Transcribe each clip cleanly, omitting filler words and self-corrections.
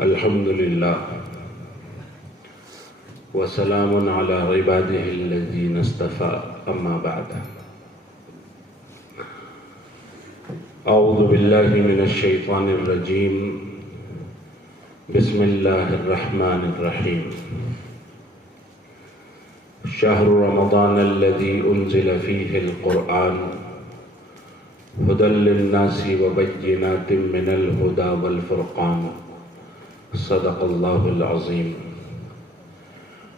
الحمد لله وسلام على عباده الذين اصطفى أما بعد أعوذ بالله من الشيطان الرجيم بسم الله الرحمن الرحيم شهر رمضان الذي أنزل فيه القرآن هدى للناس وبينات من الهدى والفرقان صدق الله العظيم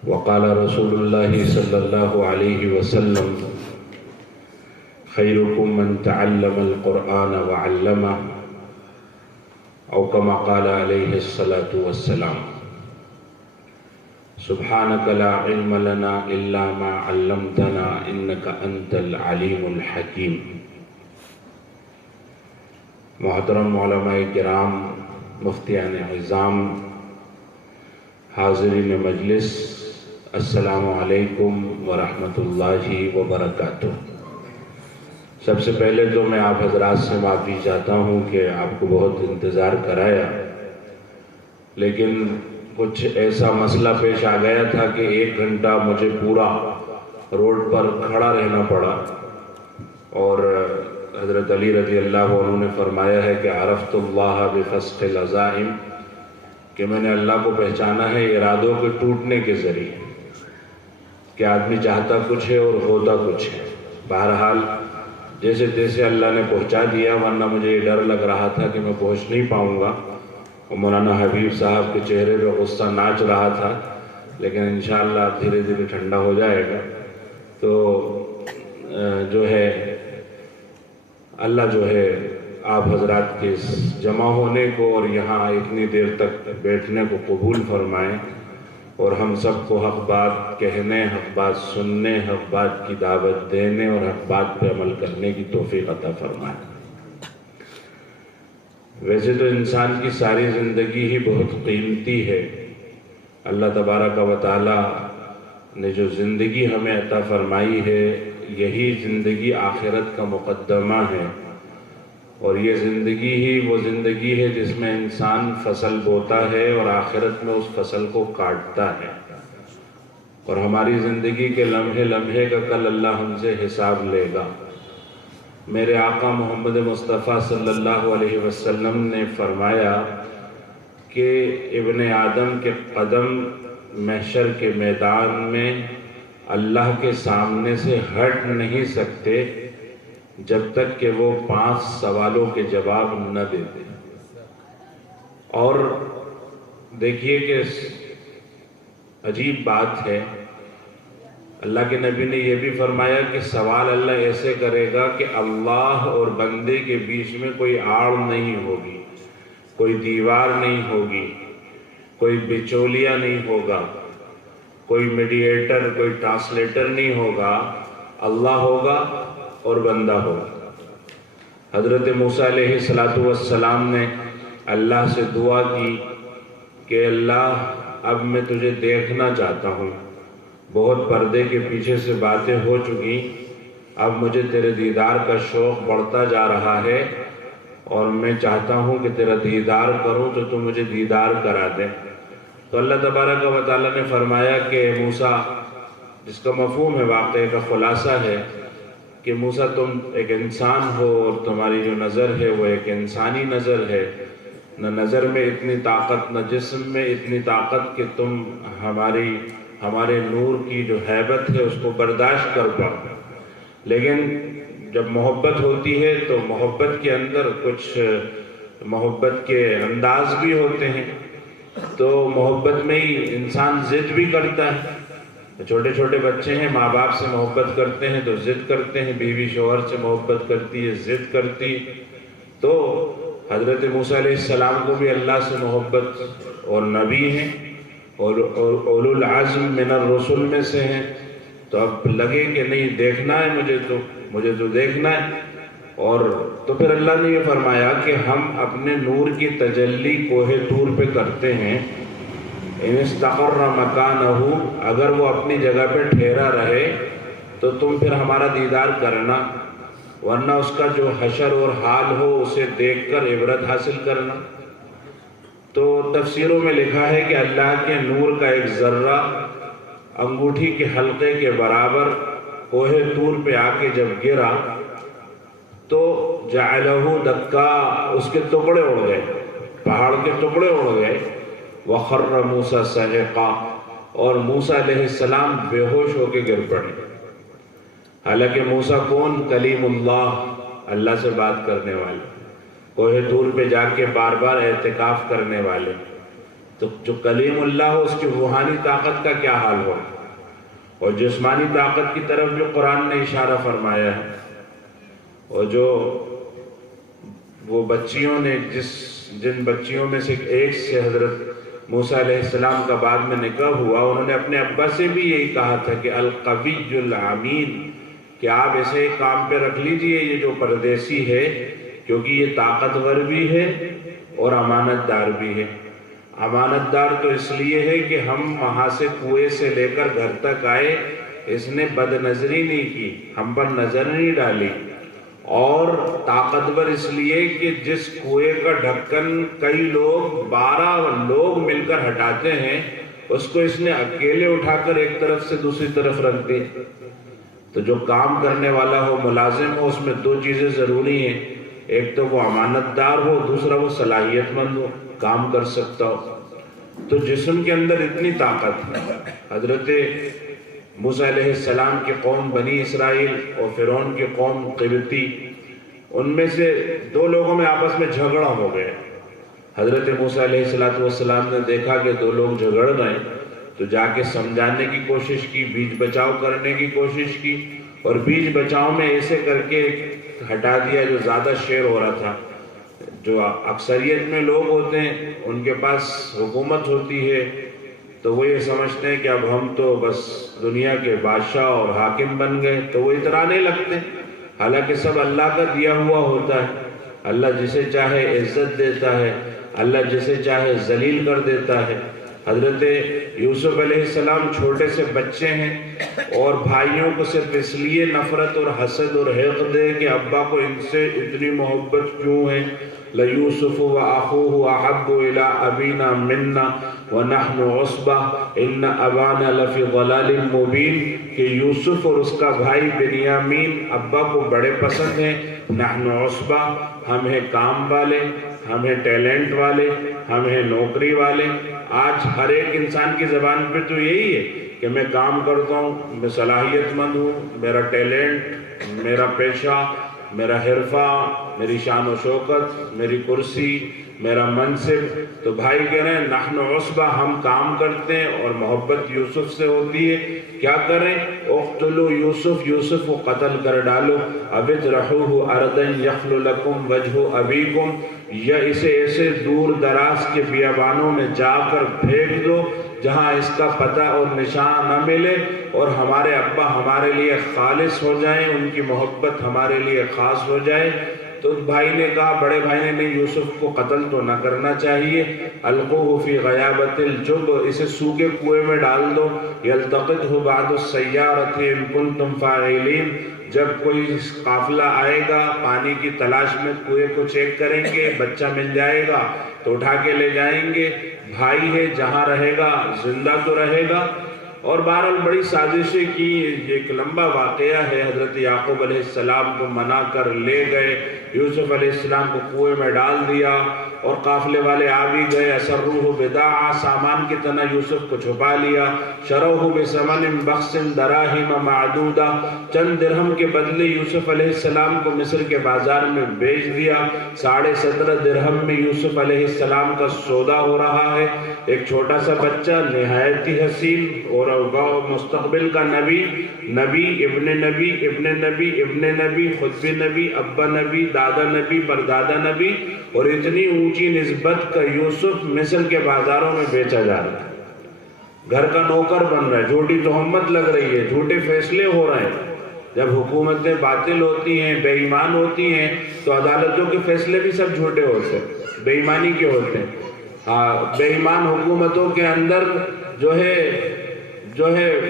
وقال رسول الله صلى الله عليه وسلم خيركم من تعلم القرآن وعلمه أو كما قال عليه الصلاة والسلام سبحانك لا علم لنا إلا ما علمتنا إنك أنت العليم الحكيم. محترم علماء کرام، مفتیان اعظام، حاضرین مجلس، السلام علیکم ورحمۃ اللہ وبرکاتہ. سب سے پہلے تو میں آپ حضرات سے معافی چاہتا ہوں کہ آپ کو بہت انتظار کرایا، لیکن کچھ ایسا مسئلہ پیش آ گیا تھا کہ 1 گھنٹہ مجھے پورا روڈ پر کھڑا رہنا پڑا. اور حضرت علی رضی اللہ عنہ نے فرمایا ہے کہ عرفت اللہ بفسخ العزائم، کہ میں نے اللہ کو پہچانا ہے ارادوں کے ٹوٹنے کے ذریعے، کہ آدمی چاہتا کچھ ہے اور ہوتا کچھ ہے. بہرحال جیسے تیسے اللہ نے پہنچا دیا، ورنہ مجھے یہ ڈر لگ رہا تھا کہ میں پہنچ نہیں پاؤں گا. اور مولانا حبیب صاحب کے چہرے پہ غصہ ناچ رہا تھا، لیکن انشاءاللہ دھیرے دھیرے ٹھنڈا ہو جائے گا. تو جو ہے اللہ جو ہے آپ حضرات کے جمع ہونے کو اور یہاں اتنی دیر تک بیٹھنے کو قبول فرمائیں، اور ہم سب کو حق بات کہنے، حق بات سننے، حق بات کی دعوت دینے اور حق بات پہ عمل کرنے کی توفیق عطا فرمائیں. ویسے تو انسان کی ساری زندگی ہی بہت قیمتی ہے. اللہ تبارک و تعالی نے جو زندگی ہمیں عطا فرمائی ہے، یہی زندگی آخرت کا مقدمہ ہے. اور یہ زندگی ہی وہ زندگی ہے جس میں انسان فصل بوتا ہے اور آخرت میں اس فصل کو کاٹتا ہے. اور ہماری زندگی کے لمحے لمحے کا کل اللہ ہم سے حساب لے گا. میرے آقا محمد مصطفیٰ صلی اللہ علیہ وسلم نے فرمایا کہ ابن آدم کے قدم محشر کے میدان میں اللہ کے سامنے سے ہٹ نہیں سکتے جب تک کہ وہ 5 سوالوں کے جواب نہ دیتے. اور دیکھیے کہ عجیب بات ہے، اللہ کے نبی نے یہ بھی فرمایا کہ سوال اللہ ایسے کرے گا کہ اللہ اور بندے کے بیچ میں کوئی آڑ نہیں ہوگی، کوئی دیوار نہیں ہوگی، کوئی بچولیا نہیں ہوگا، کوئی میڈیٹر، کوئی ٹرانسلیٹر نہیں ہوگا. اللہ ہوگا اور بندہ ہوگا. حضرت موسیٰ علیہ السلام نے اللہ سے دعا کی کہ اللہ اب میں تجھے دیکھنا چاہتا ہوں، بہت پردے کے پیچھے سے باتیں ہو چکی، اب مجھے تیرے دیدار کا شوق بڑھتا جا رہا ہے اور میں چاہتا ہوں کہ تیرا دیدار کروں، تو تم مجھے دیدار کرا دے. تو اللہ تبارک و تعالیٰ نے فرمایا کہ موسیٰ، جس کا مفہوم ہے واقعے کا خلاصہ ہے کہ موسیٰ تم ایک انسان ہو اور تمہاری جو نظر ہے وہ ایک انسانی نظر ہے، نہ نظر میں اتنی طاقت نہ جسم میں اتنی طاقت کہ تم ہمارے نور کی جو ہیبت ہے اس کو برداشت کر پاؤ. لیکن جب محبت ہوتی ہے تو محبت کے اندر کچھ محبت کے انداز بھی ہوتے ہیں. تو محبت میں ہی انسان ضد بھی کرتا ہے. چھوٹے چھوٹے بچے ہیں، ماں باپ سے محبت کرتے ہیں تو ضد کرتے ہیں، بیوی شوہر سے محبت کرتی ہے، ضد کرتی. تو حضرت موسیٰ علیہ السلام کو بھی اللہ سے محبت، اور نبی ہیں اور اولو العزم من الرسل میں سے ہیں. تو اب لگے کہ نہیں دیکھنا ہے مجھے تو دیکھنا ہے. اور تو پھر اللہ نے یہ فرمایا کہ ہم اپنے نور کی تجلی کوہ طور پہ کرتے ہیں. ان استقر مکانہ، اگر وہ اپنی جگہ پہ ٹھہرا رہے تو تم پھر ہمارا دیدار کرنا، ورنہ اس کا جو حشر اور حال ہو اسے دیکھ کر عبرت حاصل کرنا. تو تفسیروں میں لکھا ہے کہ اللہ کے نور کا ایک ذرہ انگوٹھی کے حلقے کے برابر کوہ طور پہ آ کے جب گرا تو جعلہ دکا، اس کے ٹکڑے اڑ گئے، پہاڑ کے ٹکڑے اڑ گئے۔ وخر موسیٰ صعقا، اور موسیٰ علیہ السلام بے ہوش ہو کے گر پڑے۔ حالانکہ موسیٰ کون؟ کلیم اللہ، اللہ سے بات کرنے والے، کوہ طور پہ جا کے بار بار اعتکاف کرنے والے۔ تو جو کلیم اللہ ہو، اس کی روحانی طاقت کا کیا حال ہو، اور جسمانی طاقت کی طرف جو قرآن نے اشارہ فرمایا ہے، اور جو وہ بچیوں نے جن بچیوں میں سے ایک سے حضرت موسیٰ علیہ السلام کا بعد میں نکاح ہوا، انہوں نے اپنے ابا سے بھی یہی کہا تھا کہ القوی الامین، کہ آپ اسے کام پہ رکھ لیجئے، یہ جو پردیسی ہے، کیونکہ یہ طاقتور بھی ہے اور امانت دار بھی ہے۔ امانت دار تو اس لیے ہے کہ ہم وہاں سے کنویں سے لے کر گھر تک آئے، اس نے بد نظری نہیں کی، ہم پر نظر نہیں ڈالی، اور طاقتور اس لیے کہ جس کنویں کا ڈھکن کئی لوگ 12 لوگ مل کر ہٹاتے ہیں، اس کو اس نے اکیلے اٹھا کر ایک طرف سے دوسری طرف رکھ دی۔ تو جو کام کرنے والا ہو، ملازم ہو، اس میں 2 چیزیں ضروری ہیں، ایک تو وہ امانت دار ہو، دوسرا وہ صلاحیت مند ہو، کام کر سکتا ہو۔ تو جسم کے اندر اتنی طاقت ہے۔ حضرت موسیٰ علیہ السلام کی قوم بنی اسرائیل اور فرعون کی قوم قبطی، ان میں سے 2 لوگوں میں آپس میں جھگڑا ہو گئے۔ حضرت موسیٰ علیہ السلام نے دیکھا کہ 2 لوگ جھگڑ رہے ہیں، تو جا کے سمجھانے کی کوشش کی، بیچ بچاؤ کرنے کی کوشش کی، اور بیچ بچاؤ میں ایسے کر کے ہٹا دیا جو زیادہ شیر ہو رہا تھا۔ جو اکثریت میں لوگ ہوتے ہیں، ان کے پاس حکومت ہوتی ہے، تو وہ یہ سمجھتے ہیں کہ اب ہم تو بس دنیا کے بادشاہ اور حاکم بن گئے، تو وہ اترانے لگتے ہیں۔ حالانکہ سب اللہ کا دیا ہوا ہوتا ہے، اللہ جسے چاہے عزت دیتا ہے، اللہ جسے چاہے ذلیل کر دیتا ہے۔ حضرت یوسف علیہ السلام چھوٹے سے بچے ہیں، اور بھائیوں کو صرف اس لیے نفرت اور حسد اور حقد ہے کہ ابا کو ان سے اتنی محبت کیوں ہے۔ لَيُوسُفُ وَأَخُوهُ أَحَبُّ إِلَىٰ أَبِينَا مِنَّا وَنَحْنُ عُصْبَةٌ إِنَّ أَبَانَا لَفِي ضَلَالٍ مُبِينٍ، کہ یوسف اور اس کا بھائی بنیامین ابا کو بڑے پسند ہیں۔ نحن عصبہ، ہم ہیں کام والے، ہم ہیں ٹیلنٹ والے، ہم ہیں نوکری والے۔ آج ہر ایک انسان کی زبان پہ تو یہی ہے کہ میں کام کرتا ہوں، میں صلاحیت مند ہوں، میرا ٹیلنٹ، میرا پیشہ، میرا حرفہ، میری شان و شوکت، میری کرسی، میرا منصب۔ تو بھائی کہہ رہے ہیں نحن عصبہ، ہم کام کرتے ہیں، اور محبت یوسف سے ہوتی ہے۔ کیا کریں؟ اقتلوا یوسف، یوسف کو قتل کر ڈالو، اب اطرحوہ ارضا یخل لکم وجہ ابیکم، یا اسے ایسے دور دراز کے بیابانوں میں جا کر پھینک دو جہاں اس کا پتہ اور نشان نہ ملے، اور ہمارے ابا ہمارے لیے خالص ہو جائیں، ان کی محبت ہمارے لیے خاص ہو جائے۔ تو بھائی نے کہا، بڑے بھائی نے، نہیں، یوسف کو قتل تو نہ کرنا چاہیے، القوہ فی غیابۃ الجب، اسے سوکھے کنویں میں ڈال دو، یلتقطہ بعض السیارۃ ان کنتم فاعلین، جب کوئی قافلہ آئے گا پانی کی تلاش میں، کنویں کو چیک کریں گے، بچہ مل جائے گا تو اٹھا کے لے جائیں گے۔ بھائی ہے، جہاں رہے گا زندہ تو رہے گا۔ اور بہرحال بڑی سازشیں کی، ایک لمبا واقعہ ہے۔ حضرت یعقوب علیہ السلام کو منا کر لے گئے، یوسف علیہ السلام کو کنویں میں ڈال دیا، اور قافلے والے آ بھی گئے، اسروہ بضاعہ، سامان کی طرح یوسف کو چھپا لیا، شروہ بثمن بخس دراہم معدودہ، چند درہم کے بدلے یوسف علیہ السلام کو مصر کے بازار میں بیچ دیا۔ 17.5 درہم میں یوسف علیہ السلام کا سودا ہو رہا ہے۔ ایک چھوٹا سا بچہ نہایت ہی حسین اور مستقبل کا نبی، ابن نبی، ابن نبی، ابن نبی، خود بھی نبی، ابا نبی، دادا نبی، پردادا نبی، اور اتنی اونچی نسبت کا یوسف مصر کے بازاروں میں بیچا جا رہا ہے، گھر کا نوکر بن رہا ہے، جھوٹی تہمت لگ رہی ہے، جھوٹے فیصلے ہو رہے ہیں۔ جب حکومتیں باطل ہوتی ہیں، بے ایمان ہوتی ہیں، تو عدالتوں کے فیصلے بھی سب جھوٹے ہوتے ہیں، بے ایمانی کے ہوتے ہیں۔ بے ایمان حکومتوں کے اندر جو ہے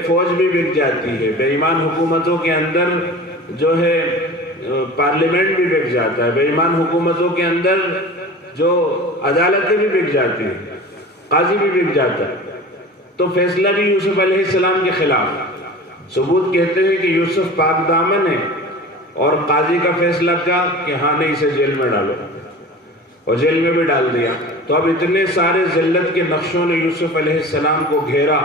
فوج بھی بک جاتی ہے، بے ایمان حکومتوں کے اندر جو ہے پارلیمنٹ بھی بک جاتا ہے، بے ایمان حکومتوں کے اندر جو عدالتیں بھی بک جاتی ہیں، قاضی بھی بک جاتا ہے، تو فیصلہ بھی یوسف علیہ السلام کے خلاف۔ ثبوت کہتے ہیں کہ یوسف پاک دامن ہے، اور قاضی کا فیصلہ کیا کہ ہاں نہیں اسے جیل میں ڈالو، اور جیل میں بھی ڈال دیا۔ تو اب اتنے سارے ذلت کے نقشوں نے یوسف علیہ السلام کو گھیرا،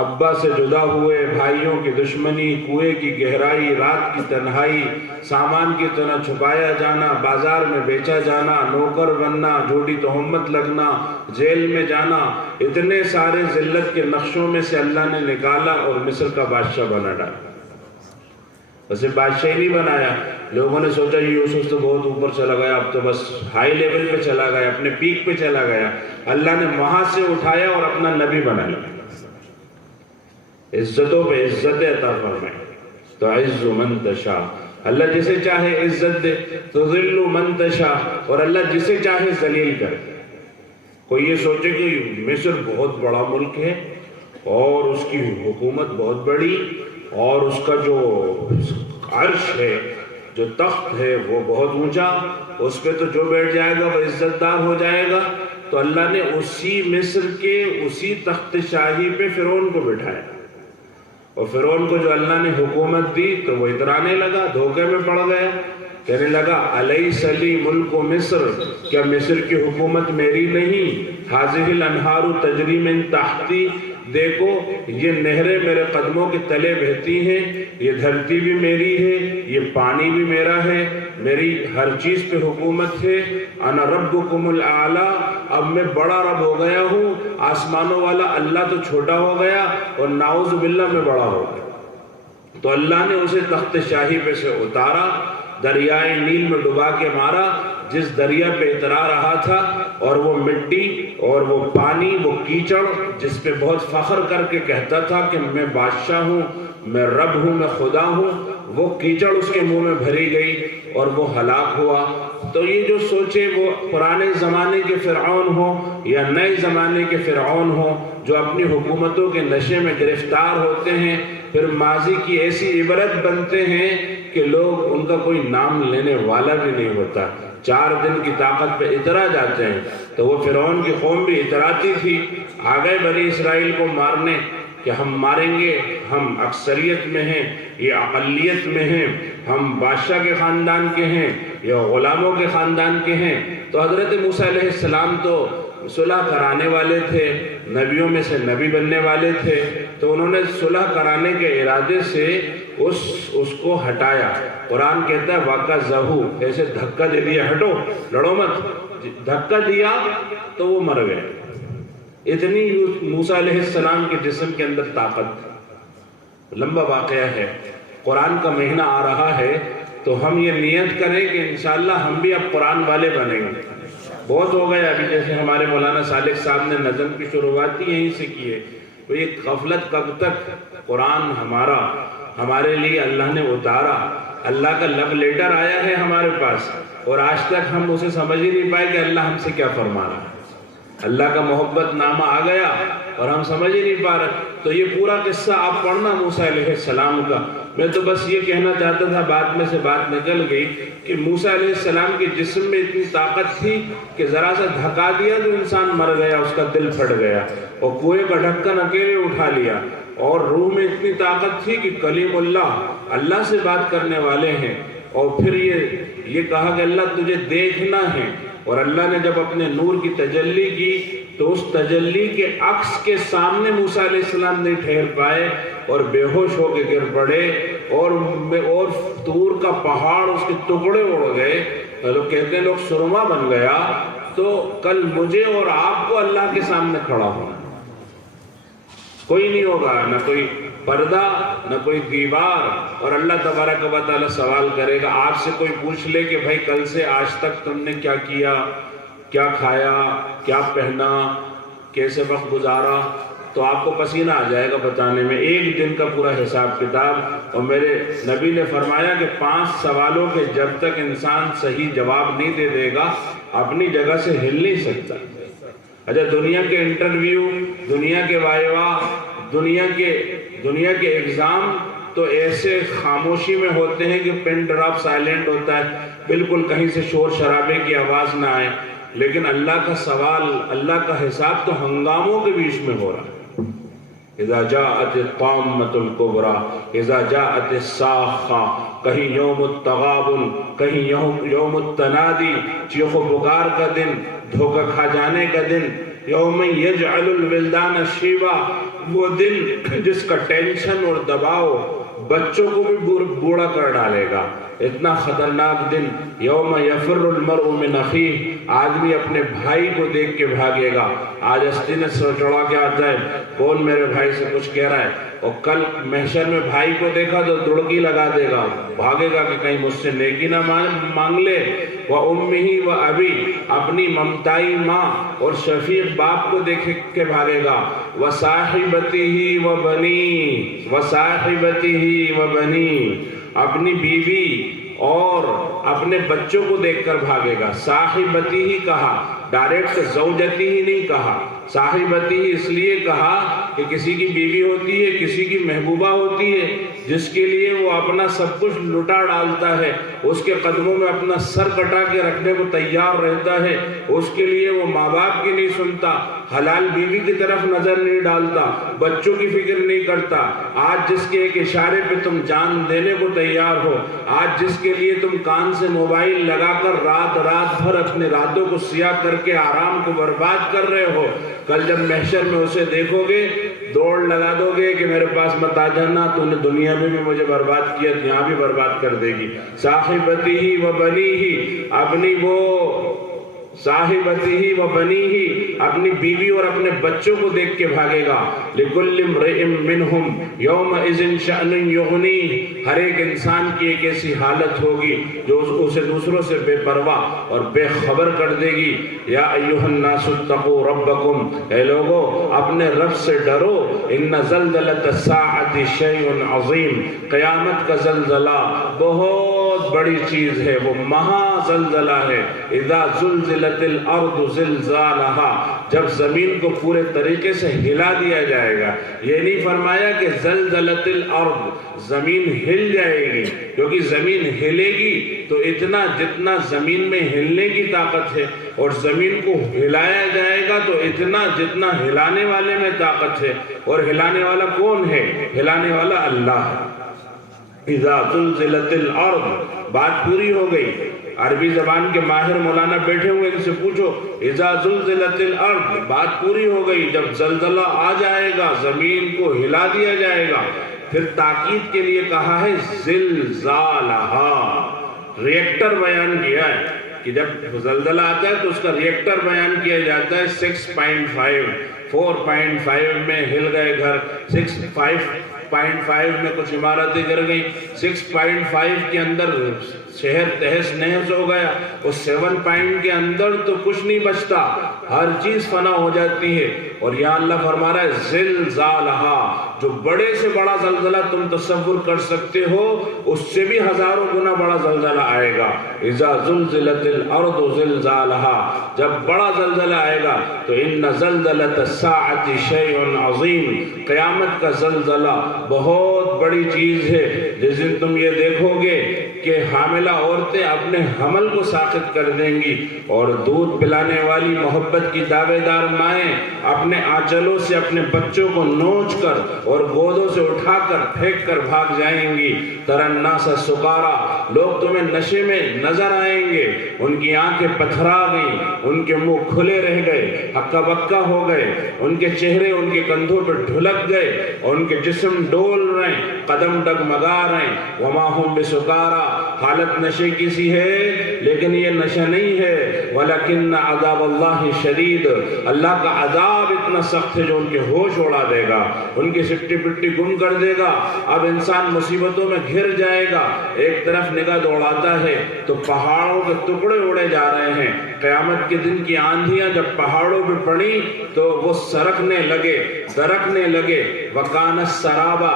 ابا سے جدا ہوئے، بھائیوں کی دشمنی، کنویں کی گہرائی، رات کی تنہائی، سامان کی طرح چھپایا جانا، بازار میں بیچا جانا، نوکر بننا، جھوٹی تہمت لگنا، جیل میں جانا، اتنے سارے ذلت کے نقشوں میں سے اللہ نے نکالا اور مصر کا بادشاہ بنا ڈالا۔ ویسے بادشاہ نہیں بنایا، لوگوں نے سوچا یہ یوسف تو بہت اوپر چلا گیا، اب تو بس ہائی لیول پہ چلا گیا، اپنے پیک پہ چلا گیا۔ اللہ نے وہاں سے اٹھایا اور اپنا نبی بنایا، عزتوں پہ عزت عطا فرمائے۔ تو عز من تشاء، اللہ جسے چاہے عزت دے، تو ذل من تشاء، اور اللہ جسے چاہے ذلیل کرے۔ کوئی یہ سوچے کہ مصر بہت بڑا ملک ہے اور اس کی حکومت بہت بڑی، اور اس کا جو عرش ہے، جو تخت ہے وہ بہت اونچا، اس پہ تو جو بیٹھ جائے گا وہ عزت دار ہو جائے گا۔ تو اللہ نے اسی مصر کے اسی تخت شاہی پہ فرعون کو بٹھایا، اور فرعون کو جو اللہ نے حکومت دی تو وہ اترانے لگا، دھوکے میں پڑ گیا، کہنے لگا الیس لی ملک مصر، کیا مصر کی حکومت میری نہیں؟ ھذہ الانہار تجری من تحتی، دیکھو یہ نہریں میرے قدموں کے تلے بہتی ہیں، یہ دھرتی بھی میری ہے، یہ پانی بھی میرا ہے، میری ہر چیز پہ حکومت ہے۔ انا ربکم الاعلی، اب میں بڑا رب ہو گیا ہوں، آسمانوں والا اللہ تو چھوٹا ہو گیا اور نعوذ باللہ میں بڑا ہو گیا۔ تو اللہ نے اسے تخت شاہی پہ سے اتارا، دریائے نیل میں ڈبا کے مارا، جس دریا پہ اترا رہا تھا، اور وہ مٹی اور وہ پانی، وہ کیچڑ جس پہ بہت فخر کر کے کہتا تھا کہ میں بادشاہ ہوں، میں رب ہوں، میں خدا ہوں، وہ کیچڑ اس کے منہ میں بھری گئی اور وہ ہلاک ہوا۔ تو یہ جو سوچے وہ پرانے زمانے کے فرعون ہوں یا نئے زمانے کے فرعون ہوں، جو اپنی حکومتوں کے نشے میں گرفتار ہوتے ہیں، پھر ماضی کی ایسی عبرت بنتے ہیں کہ لوگ ان کا کوئی نام لینے والا بھی نہیں ہوتا، 4 دن کی طاقت پہ اترا جاتے ہیں۔ تو وہ فرعون کی قوم بھی اتراتی تھی، آ گئے بنی اسرائیل کو مارنے کہ ہم ماریں گے، ہم اکثریت میں ہیں، یہ اقلیت میں ہیں، ہم بادشاہ کے خاندان کے ہیں یا غلاموں کے خاندان کے ہیں۔ تو حضرت موسیٰ علیہ السلام تو صلح کرانے والے تھے، نبیوں میں سے نبی بننے والے تھے، تو انہوں نے صلح کرانے کے ارادے سے اس کو ہٹایا۔ قرآن کہتا ہے وَقَذَهُ، ایسے دھکا دے دیا، ہٹو لڑو مت، دھکا دیا تو وہ مر گئے۔ اتنی موسیٰ علیہ السلام کے جسم کے اندر طاقت تھی۔ لمبا واقعہ ہے، قرآن کا مہینہ آ رہا ہے تو ہم یہ نیت کریں کہ انشاءاللہ ہم بھی اب قرآن والے بنیں گے۔ بہت ہو گیا، ابھی جیسے ہمارے مولانا صالح صاحب نے نظم کی شروعات ہی یہیں سے کی ہے، تو یہ غفلت کب تک؟ قرآن ہمارے لیے اللہ نے اتارا، اللہ کا لو لیٹر آیا ہے ہمارے پاس، اور آج تک ہم اسے سمجھ ہی نہیں پائے کہ اللہ ہم سے کیا فرما رہا ہے۔ اللہ کا محبت نامہ آ گیا اور ہم سمجھ ہی نہیں پا رہے۔ تو یہ پورا قصہ آپ پڑھنا موسیٰ علیہ السلام کا۔ میں تو بس یہ کہنا چاہتا تھا، بعد میں سے بات نکل گئی، کہ موسیٰ علیہ السلام کے جسم میں اتنی طاقت تھی کہ ذرا سا دھکا دیا تو انسان مر گیا، اس کا دل پھٹ گیا، اور کنویں کا ڈھکن اکیلے اٹھا لیا۔ اور روح میں اتنی طاقت تھی کہ کلیم اللہ سے بات کرنے والے ہیں۔ اور پھر یہ کہا کہ اللہ تجھے دیکھنا ہے، اور اللہ نے جب اپنے نور کی تجلی کی تو اس تجلی کے عکس کے سامنے موسیٰ علیہ السلام نہیں ٹھہر پائے اور بے ہوش ہو کے گر پڑے، اور طور کا پہاڑ اس کے ٹکڑے اڑ گئے۔ لوگ کہتے ہیں لوگ سرما بن گیا۔ تو کل مجھے اور آپ کو اللہ کے سامنے کھڑا ہونا، کوئی نہیں ہوگا، نہ کوئی پردہ نہ کوئی دیوار، اور اللہ تبارک و تعالیٰ سوال کرے گا۔ آپ سے کوئی پوچھ لے کہ بھائی کل سے آج تک تم نے کیا کیا، کیا کھایا، کیا پہنا، کیسے وقت گزارا، تو آپ کو پسینہ آ جائے گا بتانے میں، ایک دن کا پورا حساب کتاب۔ اور میرے نبی نے فرمایا کہ 5 سوالوں کے جب تک انسان صحیح جواب نہیں دے دے گا اپنی جگہ سے ہل نہیں سکتا۔ اچھا، دنیا کے انٹرویو، دنیا کے وائوا، دنیا کے ایگزام تو ایسے خاموشی میں ہوتے ہیں کہ پن ڈراپ سائلنٹ ہوتا ہے، بالکل کہیں سے شور شرابے کی آواز نہ آئے۔ لیکن اللہ کا سوال، اللہ کا حساب تو ہنگاموں کے بیچ میں ہو رہا ہے۔ اذا جاءت الطامة الكبرى، اذا جاءت الصاخة، کہیں یوم التغابن، کہیں یوم التنادی، چیخ و پکار کا دن، دھوکہ کھا جانے کا دن، یوم یجعل الولدان شیبا، وہ دن جس کا ٹینشن اور دباؤ بچوں کو بھی بوڑھا کر ڈالے گا۔ اتنا خطرناک دن، یوم یفر المرء من اخیہ، آدمی اپنے بھائی کو دیکھ کے بھاگے گا۔ آج ہستی نے سر چڑھا کے آتا ہے، کون میرے بھائی سے کچھ کہہ رہا ہے، اور کل محشر میں بھائی کو دیکھا تو دڑکی لگا دے گا، بھاگے گا کہ کہیں مجھ سے نیکی نہ مانگ لے۔ وَأُمِّهِ وَأَبِي، اپنی ممتائی ماں اور شفیق باپ کو دیکھ کے بھاگے گا۔ وَصَاحِبَتِهِ وَبَنِيهِ، وَصَاحِبَتِهِ وَبَنِيهِ، اپنی بیوی اور اپنے بچوں کو دیکھ کر بھاگے گا۔ صاحبتی ہی کہا، ڈائریکٹ زوجتی ہی نہیں کہا، صاحبتی ہی اس لیے کہا کہ کسی کی بیوی ہوتی ہے، کسی کی محبوبہ ہوتی ہے، جس کے لیے وہ اپنا سب کچھ لٹا ڈالتا ہے، اس کے قدموں میں اپنا سر کٹا کے رکھنے کو تیار رہتا ہے، اس کے لیے وہ ماں باپ کی نہیں سنتا، حلال بیوی کی طرف نظر نہیں ڈالتا، بچوں کی فکر نہیں کرتا۔ آج جس کے ایک اشارے پہ تم جان دینے کو تیار ہو، آج جس کے لیے تم کان سے موبائل لگا کر رات بھر اپنے راتوں کو سیاہ کر کے آرام کو برباد کر رہے ہو، کل جب محشر میں اسے دیکھو گے دوڑ لگا دو گے کہ میرے پاس مت آ جانا، تو نے دنیا میں بھی مجھے برباد کیا، یہاں بھی برباد کر دے گی۔ صاحبتی ہی و بنی ہی، اپنی وہ صاحبتی ہی و بنی ہی، اپنی بیوی اور اپنے بچوں کو دیکھ کے بھاگے گا۔ لِكُلِّ امْرِئٍ مِّنْهُمْ يَوْمَئِذٍ شَأْنٌ يُغْنِيهِ، ہر ایک انسان کی ایک ایسی حالت ہوگی جو اسے دوسروں سے بے پرواہ اور بے خبر کر دے گی۔ یا ایھا الناس اتقوا ربکم، اے لوگو اپنے رب سے ڈرو، ان زلزلۃ الساعۃ شیء عظیم، قیامت کا زلزلہ بہت بڑی چیز ہے، وہ مہا زلزلہ ہے۔ اذا زلزلت الارض زلزالها، جب زمین کو پورے طریقے سے ہلا دیا جائے گا۔ یہ نہیں فرمایا کہ زلزلت الارض، زمین ہل جائے گی، کیونکہ زمین ہلے گی تو اتنا جتنا زمین میں ہلنے کی طاقت ہے، اور زمین کو ہلایا جائے گا تو اتنا جتنا ہلانے والے میں طاقت ہے، اور ہلانے والا کون ہے؟ ہلانے والا اللہ ہے۔ اذا زلزلت الارض، بات پوری ہو گئی۔ عربی زبان کے ماہر مولانا بیٹھے ہوئے، ان سے پوچھو اذا زلزلت الارض، بات پوری ہو گئی، جب زلزلہ آ جائے گا زمین کو ہلا دیا جائے گا۔ پھر تاکید کے لیے کہا ہے زلزالہا، ریئیکٹر بیان کیا ہے کہ جب زلزلہ آتا ہے تو اس کا ریئیکٹر بیان کیا جاتا ہے 6.5، 4.5 میں ہل گئے گھر، 5.5 میں کچھ عمارتیں گر گئیں، 6.5 کے اندر شہر تہس نہس ہو گیا، اس 7 کے اندر تو کچھ نہیں بچتا، ہر چیز فنا ہو جاتی ہے۔ اور یہاں اللہ فرما رہا ہے زلزالہا، جو بڑے سے بڑا زلزلہ تم تصور کر سکتے ہو اس سے بھی ہزاروں گنا بڑا زلزلہ آئے گا۔ اذا زلزلت الارض زلزالہا، جب بڑا زلزلہ آئے گا تو ان زلزلۃ الساعۃ شیء عظیم، قیامت کا زلزلہ بہت بڑی چیز ہے۔ جس دن تم یہ دیکھو گے کہ حاملہ عورتیں اپنے حمل کو ساقط کر دیں گی، اور دودھ پلانے والی محبت کی دعوے دار مائیں اپنے آنچلوں سے اپنے بچوں کو نوچ کر اور گودوں سے اٹھا کر پھینک کر بھاگ جائیں گی۔ تری الناس سکارا، لوگ تمہیں نشے میں نظر آئیں گے، ان کی آنکھیں پتھرا گئیں، ان کے منہ کھلے رہ گئے، ہکا بکا ہو گئے، ان کے چہرے ان کے کندھوں پہ ڈھلک گئے، اور ان کے جسم ڈول رہے ہیں، قدم ڈگمگا رہے ہیں۔ وما ہم بسکارا، حالت نشے کی سی ہے لیکن یہ نشہ نہیں ہے، ولکن عذاب اللہ شدید، اللہ کا عذاب اتنا سخت ہے جو ان کے ہوش اڑا دے گا، ان کی سٹی پٹی گم کر دے گا۔ اب انسان مصیبتوں میں گھر جائے گا، ایک طرف نگاہ دوڑاتا ہے تو پہاڑوں کے ٹکڑے اڑے جا رہے ہیں۔ قیامت کے دن کی آندھیاں جب پہاڑوں پہ پڑی تو وہ سرکنے لگے، درکنے لگے، وکان السرابا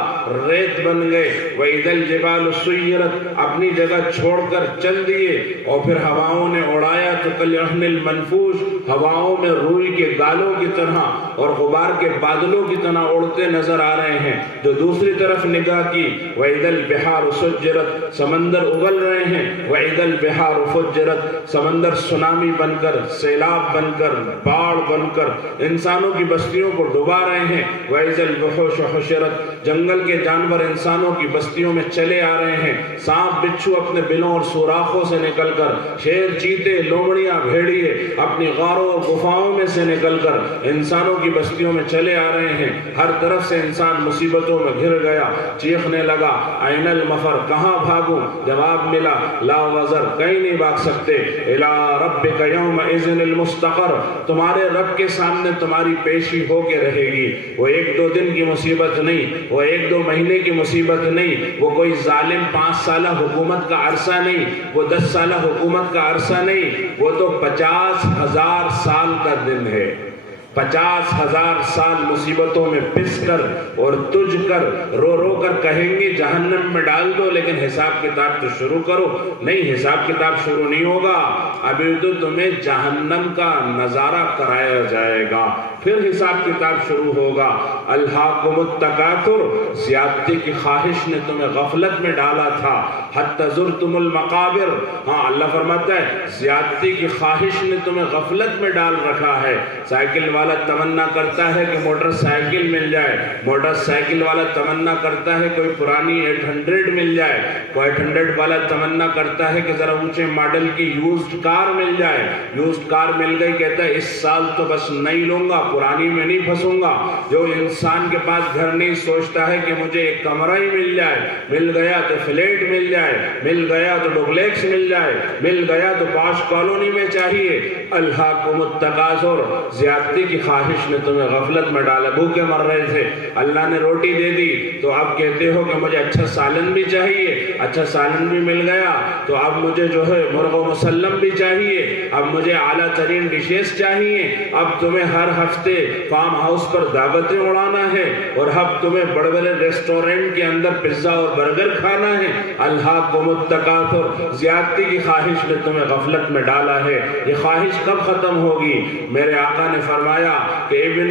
ریت بن گئے، وَإِذَا الْجِبَالُ سُيِّرَتْ اپنی جگہ چھوڑ کر چل دیے، اور پھر ہواؤں نے اڑایا تو کالعہن المنفوش ہواؤں میں روئی کے گالوں کی طرح اور غبار کے بادلوں کی طرح اڑتے نظر آ رہے ہیں۔ جو دوسری طرف نگاہ کی، وَإِذَا الْبِحَارُ سُجِّرَتْ سمندر اگل رہے ہیں، وَإِذَا الْبِحَارُ فُجِّرَتْ سمندر سونامی بن کر، سیلاب بن کر، باڑ بن کر انسانوں کی بستیوں کو ڈبا رہے ہیں، وَإِذَا الْوُحُوشُ حُشِرَتْ جنگل کے جانور انسانوں کی بستیوں میں چلے آ رہے ہیں، سانپ بچھو اپنے بلوں اور سوراخوں سے نکل کر، شیر چیتے لومڑیاں بھیڑیے اپنی غاروں اور گفاؤں میں سے نکل کر انسانوں کی بستیوں میں چلے آ رہے ہیں۔ ہر طرف سے انسان مصیبتوں میں گھر گیا، چیخنے لگا این المفر کہاں بھاگوں؟ جواب ملا لا وزر کہیں نہیں بھاگ سکتے، الی ربک یومئذ المستقر تمہارے رب کے سامنے تمہاری پیشی ہو کے رہے گی۔ وہ ایک دو دن کی مصیبت نہیں، وہ ایک دو مہینے کی مصیبت نہیں، وہ کوئی ظالم 5 سالہ حکومت کا عرصہ نہیں، وہ 10 سالہ حکومت کا عرصہ نہیں، وہ تو 50,000 سال کا دن ہے۔ 50,000 سال مصیبتوں میں پس کر اور تجھ کر رو رو کر کہیں گے جہنم میں ڈال دو، لیکن حساب کتاب تو شروع کرو۔ نہیں، حساب کتاب شروع نہیں ہوگا، ابھی تو تمہیں جہنم کا نظارہ کرایا جائے گا، پھر حساب کتاب شروع ہوگا۔ الہاکم التکاثر زیادتی کی خواہش نے تمہیں غفلت میں ڈالا تھا، حتی زرتم المقابر ہاں اللہ فرماتا ہے زیادتی کی خواہش نے تمہیں غفلت میں ڈال رکھا ہے۔ سائیکل والا تمنا کرتا ہے کہ موٹر سائیکل مل جائے، موٹر سائیکل والا تمنا کرتا ہے کوئی پرانی 800 مل جائے، کوئی 800 والا تمنا کرتا ہے کہ ذرا اونچے ماڈل کی یوزڈ کار مل جائے، یوزڈ کار مل گئی کہتا ہے اس سال تو بس نئی لوں گا، پرانی میں نہیں پھنسوں گا۔ جو انسان کے پاس گھر نہیں سوچتا ہے کہ مجھے ایک کمرہ ہی مل جائے، مل گیا تو فلیٹ مل جائے، مل گیا تو ڈوپلیکس مل جائے، مل گیا تو پاش کالونی میں چاہیے۔ الہاکم التکاثر زیادتی کی خواہش نے تمہیں غفلت میں ڈالا، بھوکے مر رہے تھے، اللہ نے روٹی دے دی تو اب کہتے ہو کہ مجھے اچھا سالن بھی چاہیے، اچھا سالن بھی مل گیا تو اب مجھے جو ہے مرغ و مسلم بھی چاہیے، اب مجھے اعلیٰ ترین ڈشز چاہیے، اب تمہیں ہر ہفتے فارم ہاؤس پر دعوتیں اڑانا ہے اور اب تمہیں بڑے بڑے ریسٹورنٹ کے اندر پزا اور برگر کھانا ہے۔ الہاکم التکاثر زیادتی کی خواہش نے تمہیں غفلت میں ڈالا ہے۔ یہ خواہش کب ختم ہوگی؟ میرے آقا نے فرمایا کہ ابن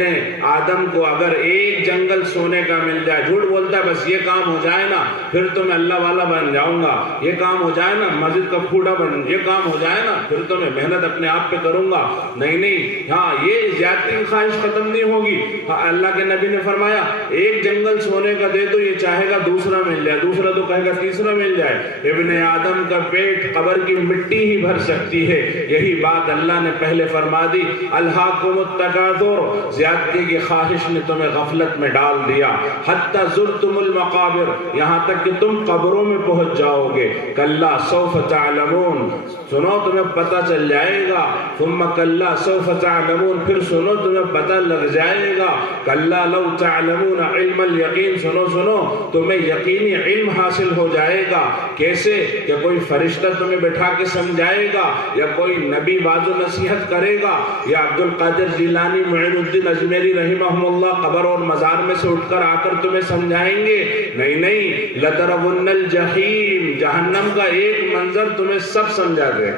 آدم کو اگر ایک جنگل سونے کا مل جائے، جھوٹ بولتا ہے بس یہ کام ہو جائے نا پھر تو میں اللہ والا بن جاؤں گا، یہ کام ہو جائے نا مسجد کا پھوڑا بن، یہ کام ہو جائے نا پھر تو میں محنت اپنے آپ پہ کروں گا۔ نہیں، ہاں یہ زیادتی کی خواہش ختم نہیں ہوگی۔ ہاں اللہ کے نبی نے فرمایا ایک جنگل سونے کا دے دو، یہ چاہے گا دوسرا مل جائے، دوسرا تو کہے گا تیسرا مل جائے۔ ابن آدم کا پیٹ قبر کی مٹی ہی بھر سکتی ہے، یہی بات اللہ نے پہلے فرما دی۔ الہاکم التکاثر زیادتی کی خواہش نے تمہیں غفلت میں ڈال دیا، حتی زرتم المقابر یہاں تک کہ تم قبروں میں پہنچ جاؤ گے۔ کلا سوف تعلمون سنو تمہیں پتہ چل جائے گا، ثم کلا سوف تعلمون پھر سنو تمہیں پتہ لگ جائے گا۔ کلا لو تعلمون علم الیقین سنو تمہیں یقینی علم حاصل ہو جائے گا۔ کیسے؟ کہ کوئی فرشتہ تمہیں بٹھا کے سمجھائے گا، یا کوئی نبی واعظ و نصیحت کرے گا، یا عبد القادر جیلانی معین الدین اجمیری رحمہ اللہ قبر اور مزار میں سے اٹھ کر آ کر تمہیں سمجھائیں گے۔ نہیں، لترون الجحیم جہنم کا ایک منظر تمہیں سب سمجھا دے۔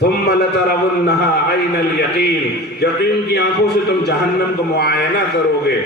ثم لترونها عین الیقین یقین کی آنکھوں سے تم جہنم کو معائنہ کرو گے۔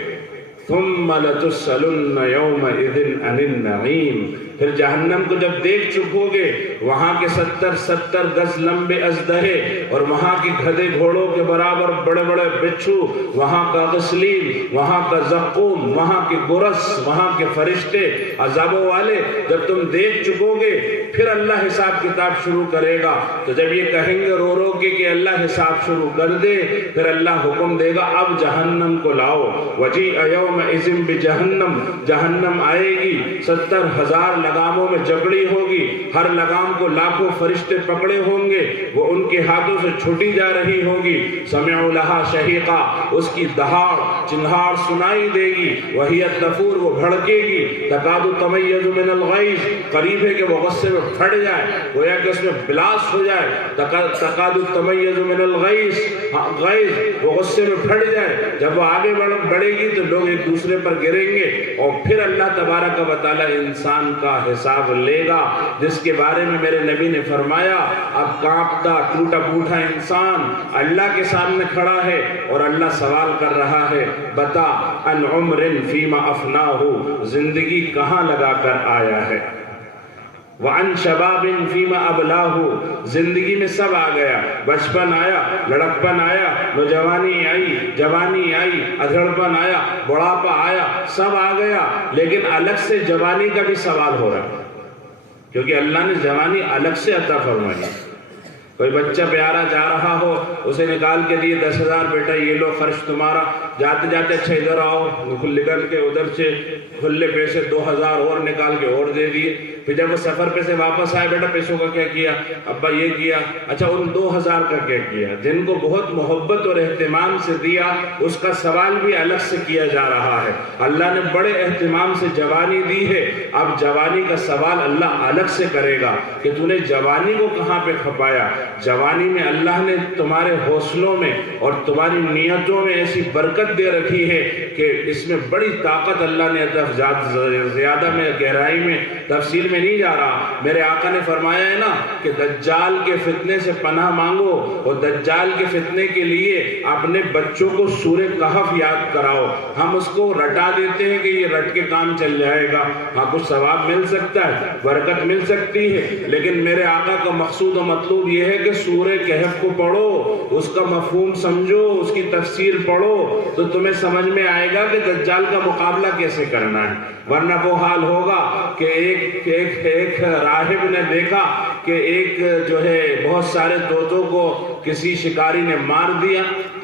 ثم لتسألن یومئذ عن النعیم پھر جہنم کو جب دیکھ چکو گے، وہاں کے 70 گز لمبے اژدہے اور وہاں کی گدھے گھوڑوں کے برابر بڑے بڑے بچھو، وہاں کا غسلیل، وہاں کا زقوم، وہاں کے گرس، وہاں کے فرشتے عذابوں والے جب تم دیکھ چکو گے، پھر اللہ حساب کتاب شروع کرے گا۔ تو جب یہ کہیں گے رو رو کے کہ اللہ حساب شروع کر دے، پھر اللہ حکم دے گا اب جہنم کو لاؤ۔ وجیء یومئذ بجہنم جہنم آئے گی، 70,000 لگاموں میں جکڑی ہوگی، ہر لگام کلام کو لاکھوں فرشتے پکڑے ہوں گے، وہ ان کے ہاتھوں سے چھٹی جا رہی ہوگی۔ سمعوا لہا شہیقا، اس کی دہاڑ چنگھاڑ سنائی دے گی۔ وہی تفور، وہ بھڑکے گی۔ تکاد تمیز من الغیظ، قریب ہے کہ وہ غصے میں پھٹ جائے، گویا کہ اس میں بلاس ہو جائے۔ تکاد تمیز من الغیظ، غیظ، وہ غصے میں پھٹ جائے۔ جب وہ آگے بڑھے گی تو لوگ ایک دوسرے پر گریں گے، اور پھر اللہ تبارک و تعالی انسان کا حساب لے گا، جس کے بارے میں میرے نبی نے فرمایا اب کانپتا ٹوٹا پھوٹا انسان اللہ کے سامنے کھڑا ہے اور اللہ سوال کر رہا ہے، بتا ان عمر فیما افناہ، زندگی کہاں لگا کر آیا ہے، وعن شباب فیما ابلاہ، زندگی میں سب آ گیا، بچپن آیا، لڑکپن آیا، نوجوانی آئی، جوانی آئی، ادھڑپن آیا، بڑھاپا آیا، سب آ گیا، لیکن الگ سے جوانی کا بھی سوال ہو رہا ہے، کیونکہ اللہ نے جوانی الگ سے عطا فرمائی۔ کوئی بچہ پیارا جا رہا ہو، اسے نکال کے دیے 10,000 بیٹا یہ لو خرچ تمہارا، جاتے جاتے اچھا ادھر آؤ، نکل کے ادھر سے کھلے پیسے 2,000 اور نکال کے اور دے دیے۔ پھر جب وہ سفر پہ سے واپس آئے، بیٹا پیسوں کا کیا کیا؟ ابا یہ کیا۔ اچھا ان 2,000 کا کیا کیا؟ جن کو بہت محبت اور اہتمام سے دیا، اس کا سوال بھی الگ سے کیا جا رہا ہے۔ اللہ نے بڑے اہتمام سے جوانی دی ہے، اب جوانی کا سوال اللہ الگ سے کرے گا کہ تو نے جوانی کو کہاں پہ کھپایا۔ جوانی میں اللہ نے تمہارے حوصلوں میں اور تمہاری نیتوں میں ایسی برکت دے رکھی ہے کہ اس میں بڑی طاقت اللہ نے عطا، زیادہ میں گہرائی میں تفصیل میں نہیں جا رہا۔ میرے آقا نے فرمایا ہے نا کہ دجال کے فتنے سے پناہ مانگو، اور دجال کے فتنے کے لیے اپنے بچوں کو سورہ کہف یاد کراؤ۔ ہم اس کو رٹا دیتے ہیں کہ یہ رٹ کے کام چل جائے گا، ہاں کچھ ثواب مل سکتا ہے، برکت مل سکتی ہے، لیکن میرے آقا کا مقصود و مطلوب یہ ہے کہ سورہ کہف کو پڑھو، اس کا مفہوم سمجھو، اس کی تفسیر پڑھو، تو تمہیں سمجھ میں آئے گا کہ دجال کا مقابلہ کیسے کرنا ہے۔ ورنہ وہ حال ہوگا کہ ایک راہب نے دیکھا کہ ایک جو ہے بہت سارے طوطوں کو کسی شکاری نے مار دیا،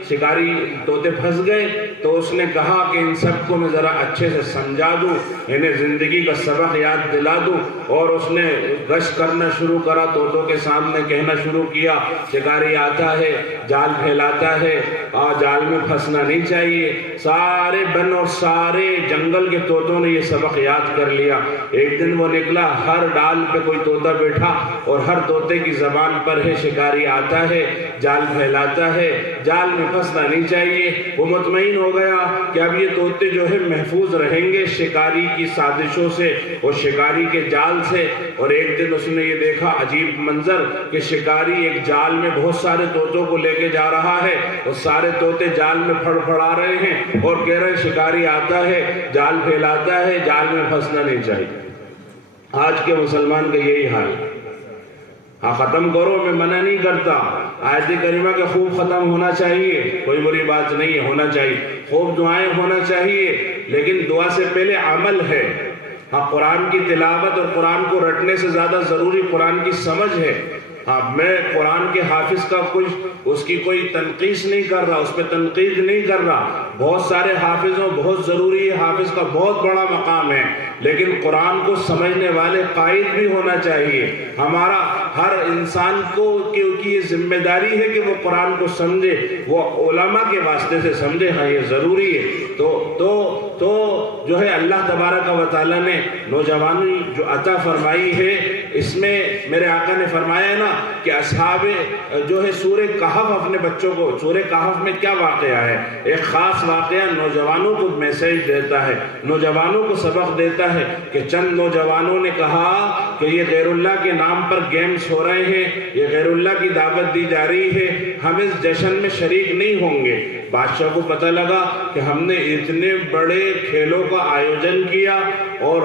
شکاری طوطے پھنس گئے، تو اس نے کہا کہ ان سب کو میں ذرا اچھے سے سمجھا دوں، انہیں زندگی کا سبق یاد دلا دوں، اور اس نے گشت کرنا شروع کرا، طوطوں کے سامنے کہنا شروع کیا، شکاری آتا ہے جال پھیلاتا ہے اور جال میں پھنسنا نہیں چاہیے۔ سارے بن اور سارے جنگل کے طوطوں نے یہ سبق یاد کر لیا۔ ایک دن وہ نکلا، ہر ڈال پہ کوئی طوطا بیٹھا، اور ہر طوطے کی زبان پر ہے شکاری آتا ہے جال پھیلاتا ہے، جال میں پھنسنا نہیں چاہیے۔ وہ مطمئن ہو گیا کہ اب یہ طوطے جو ہے محفوظ رہیں گے شکاری کی سازشوں سے اور شکاری کے جال سے۔ اور ایک دن اس نے یہ دیکھا عجیب منظر کہ شکاری ایک جال میں بہت سارے طوطوں کو لے کے جا رہا ہے، اور سارے طوطے جال میں پھڑ پھڑا رہے ہیں اور کہہ رہے ہیں شکاری آتا ہے جال پھیلاتا ہے، جال میں پھنسنا نہیں چاہیے۔ آج کے مسلمان کا یہی حال۔ ہاں ختم کرو، میں منع نہیں کرتا، آیت کریمہ کے خوب ختم ہونا چاہیے، کوئی بری بات نہیں ہے، ہونا چاہیے، خوب دعائیں ہونا چاہیے، لیکن دعا سے پہلے عمل ہے۔ ہاں قرآن کی تلاوت اور قرآن کو رٹنے سے زیادہ ضروری قرآن کی سمجھ ہے۔ ہاں میں قرآن کے حافظ کا اس کی کوئی تنقیص نہیں کر رہا، اس پہ تنقید نہیں کر رہا، بہت سارے حافظوں بہت ضروری ہے، حافظ کا بہت بڑا مقام ہے، لیکن قرآن کو سمجھنے والے قائد بھی ہونا چاہیے۔ ہمارا ہر انسان کو کیونکہ یہ ذمہ داری ہے کہ وہ قرآن کو سمجھے، وہ علماء کے واسطے سے سمجھے، ہاں یہ ضروری ہے۔ تو جو ہے اللہ تبارک و تعالیٰ نے نوجوانی جو عطا فرمائی ہے، اس میں میرے آقا نے فرمایا نا کہ اصحاب جو ہے سورہ کہف اپنے بچوں کو، سورہ کہف میں کیا واقعہ ہے؟ ایک خاص واقعہ نوجوانوں کو میسیج دیتا ہے، نوجوانوں کو سبق دیتا ہے کہ چند نوجوانوں نے کہا کہ یہ غیر اللہ کے نام پر گیمز ہو رہے ہیں، یہ غیر اللہ کی دعوت دی جا رہی ہے، ہم اس جشن میں شریک نہیں ہوں گے۔ بادشاہ کو پتہ لگا کہ ہم نے اتنے بڑے کھیلوں کا آیوجن کیا اور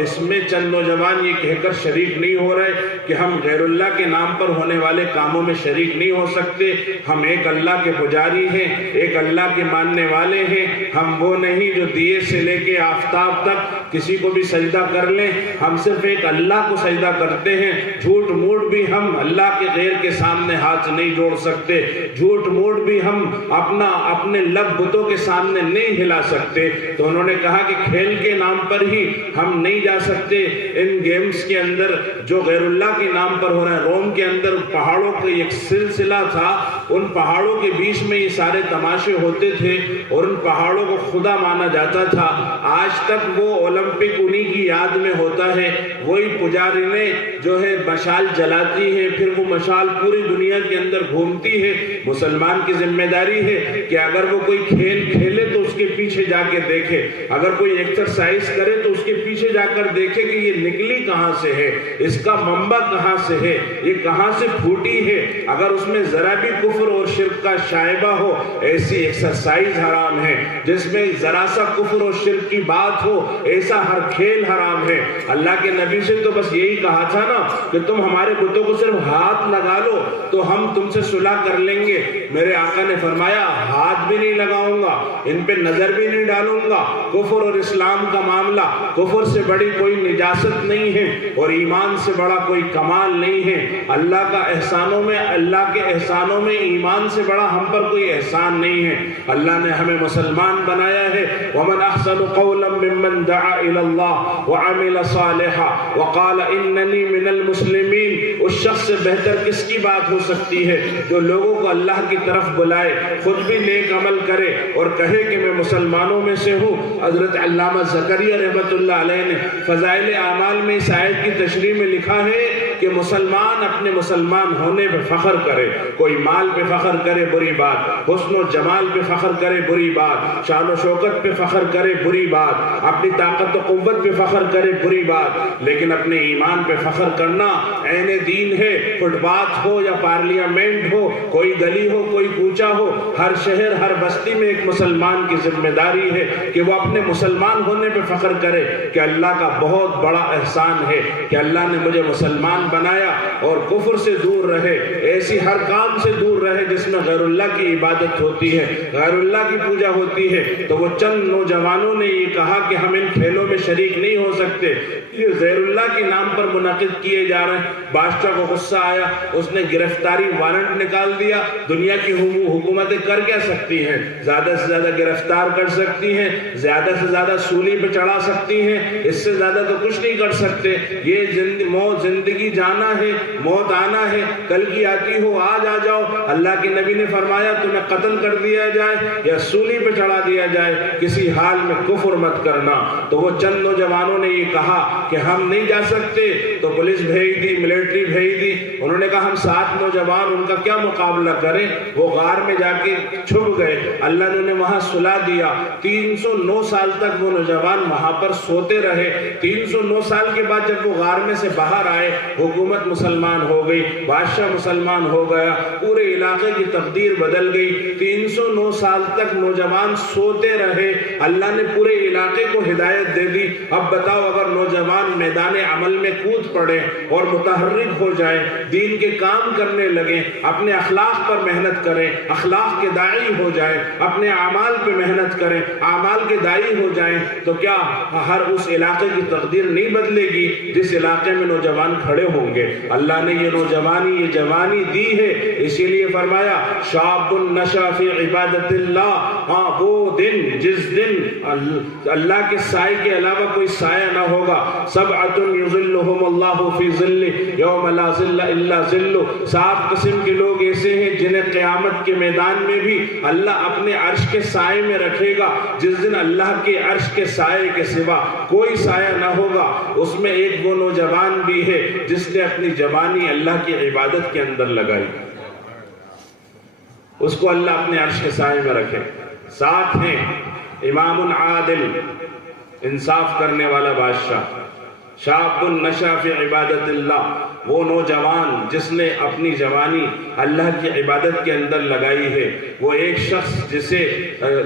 اس میں چند نوجوان یہ کہہ کر شریک نہیں ہو رہے کہ ہم غیر اللہ کے نام پر ہونے والے کاموں میں شریک نہیں ہو سکتے، ہم ایک اللہ کے پجاری ہیں، ایک اللہ کے ماننے والے ہیں، ہم وہ نہیں جو دیے سے لے کے آفتاب تک کسی کو بھی سجدہ کر لیں، ہم صرف ایک اللہ کو سجدہ کرتے ہیں، جھوٹ موٹ بھی ہم اللہ کے غیر کے سامنے ہاتھ نہیں جوڑ سکتے، جھوٹ موٹ بھی ہم اپنے لب بتوں کے سامنے نہیں ہلا سکتے۔ تو انہوں نے کہا کہ کھیل کے نام پر ہی ہم نہیں جا سکتے ان گیمز کے اندر جو غیر اللہ کے نام پر ہو رہے ہیں۔ روم کے اندر پہاڑوں کا ایک سلسلہ تھا، ان پہاڑوں کے بیچ میں یہ سارے تماشے ہوتے تھے اور ان پہاڑوں کو خدا مانا جاتا تھا۔ آج تک وہ اولمپک انہی کی یاد میں ہوتا ہے، وہی پجارینیں جو ہے مشال جلاتی ہیں، پھر وہ مشال پوری دنیا کے اندر گھومتی ہے۔ مسلمان کی ذمہ داری ہے کہ اگر وہ کوئی کھیل کھیلے تو اس کے پیچھے جا کے دیکھے، اگر کوئی ایکسرسائز کرے تو اس کے پیچھے جا کر دیکھے کہ یہ نکلی کہاں سے ہے، اس کا منبع کہاں سے ہے، یہ کہاں سے پھوٹی ہے۔ اگر اس میں ذرا بھی کفر اور شرک کا شائبہ ہو، ایسی ایکسرسائز حرام ہے۔ جس میں ذرا سا کفر اور شرک کی بات ہو، ایسا ہر کھیل حرام ہے۔ اللہ کے نبی سے تو بس یہی کہا تھا نا کہ تم ہمارے بتوں کو صرف ہاتھ لگا لو تو ہم تم سے صلح کر لیں گے۔ میرے آقا نے فرمایا ہاتھ بھی نہیں لگاؤں گا، ان پہ نظر بھی نہیں ڈالوں گا۔ کفر اور اسلام کا معاملہ، کفر سے بڑی کوئی نجاست نہیں ہے اور ایمان سے بڑا کوئی کمال نہیں ہے۔ اللہ کا احسانوں میں، اللہ کے احسانوں میں ایمان سے بڑا ہم پر کوئی احسان نہیں ہے۔ اللہ نے ہمیں مسلمان بنایا ہے۔ وَمَنْ أَحْسَنُ قَوْلًا مِّمَّنْ دَعَا إِلَى اللَّهِ وَعَمِلَ صَالِحًا وَقَالَ إِنَّنِي مِنَ الْمُسْلِمِينَ۔ اس شخص سے بہتر کس کی بات ہو سکتی ہے جو لوگوں کو اللہ کی طرف بلائے، خود بھی نیک عمل کرے اور کہے کہ میں مسلمانوں میں سے ہوں۔ حضرت علامہ زکریا رحمۃ اللہ علیہ نے فضائل اعمال میں اس آیت کی تشریح میں لکھا ہے کہ مسلمان اپنے مسلمان ہونے پہ فخر کرے، کوئی مال پہ فخر کرے بری بات، حسن و جمال پہ فخر کرے بری بات، شان و شوکت پہ فخر کرے بری بات، اپنی طاقت و قوت پہ فخر کرے بری بات، لیکن اپنے ایمان پہ فخر کرنا عین دین ہے۔ فٹ پاتھ ہو یا پارلیمنٹ ہو، کوئی گلی ہو، کوئی کوچہ ہو، ہر شہر ہر بستی میں ایک مسلمان کی ذمہ داری ہے کہ وہ اپنے مسلمان ہونے پہ فخر کرے کہ اللہ کا بہت بڑا احسان ہے کہ اللہ نے مجھے مسلمان بنایا، اور کفر سے دور رہے، ایسی ہر کام سے دور رہے جس میں غیر اللہ کی عبادت ہوتی ہے، غیر اللہ کی پوجا ہوتی ہے۔ تو وہ چند نوجوانوں نے یہ کہا کہ ہم ان کھیلوں میں شریک نہیں ہو سکتے، یہ غیر اللہ کے نام پر منعقد کیے جا رہے ہیں۔ بادشاہ کو غصہ آیا، اس نے گرفتاری وارنٹ نکال دیا۔ دنیا کی حکومتیں کر کیا سکتی ہیں؟ زیادہ سے زیادہ گرفتار کر سکتی ہیں، زیادہ سے زیادہ سولی پہ چڑھا سکتی ہیں، اس سے زیادہ تو کچھ نہیں کر سکتے۔ یہ موت زندگی جانا ہے، موت آنا ہے، کل کی آتی ہو آج آ جاؤ۔ اللہ کے نبی نے فرمایا تمہیں قتل کر دیا جائے یا سولی پہ چڑھا دیا جائے، کسی حال میں کفر مت کرنا۔ تو وہ چند نوجوانوں نے یہ کہا کہ ہم نہیں جا سکتے، تو پولیس بھیج دی، ملٹری بھیج دی۔ انہوں نے کہا ہم 7 نوجوان ان کا کیا مقابلہ کریں؟ وہ غار میں جا کے چھپ گئے، اللہ نے انہیں وہاں سلا دیا۔ 309 سال تک وہ نوجوان وہاں پر سوتے رہے۔ 309 سال کے بعد جب وہ غار میں سے باہر آئے، حکومت مسلمان ہو گئی، بادشاہ مسلمان ہو گیا، پورے علاقے کی تقدیر بدل گئی۔ 309 سال تک نوجوان سوتے رہے، اللہ نے پورے علاقے کو ہدایت دے دی۔ اب بتاؤ اگر نوجوان میدان عمل میں کود پڑے اور متحرک ہو جائیں، دین کے کام کرنے لگیں، اپنے اخلاق پر محنت کریں، اخلاق کے داعی ہو جائیں، اپنے اعمال پہ محنت کریں، اعمال کے داعی ہو جائیں، تو کیا ہر اس علاقے کی تقدیر نہیں بدلے گی جس علاقے میں نوجوان کھڑے ہوں گے؟ اللہ نے یہ نوجوانی، یہ جوانی دی ہے، اسی لیے فرمایا شاب نشا فی عبادت اللہ۔ ہاں وہ دن جس دن اللہ کے سائے کے علاوہ کوئی سایہ نہ ہوگا۔ سبعۃ یظلھم اللہ فی ظلہ یوم لا ظل الا ظلہ۔ 7 قسم کے لوگ ایسے ہیں جنہیں قیامت کے میدان میں بھی اللہ اپنے عرش کے سائے میں رکھے گا، جس دن اللہ کے عرش کے سائے کے سوا کوئی سایہ نہ ہوگا۔ اس میں ایک وہ نوجوان بھی ہے جس نے اپنی جوانی اللہ کی عبادت کے اندر لگائی، اس کو اللہ اپنے عرش کے سائے میں رکھے۔ 7 ہیں امام عادل، انصاف کرنے والا بادشاہ، شاب نشا فی عبادت اللہ، وہ نوجوان جس نے اپنی جوانی اللہ کی عبادت کے اندر لگائی ہے، وہ ایک شخص جسے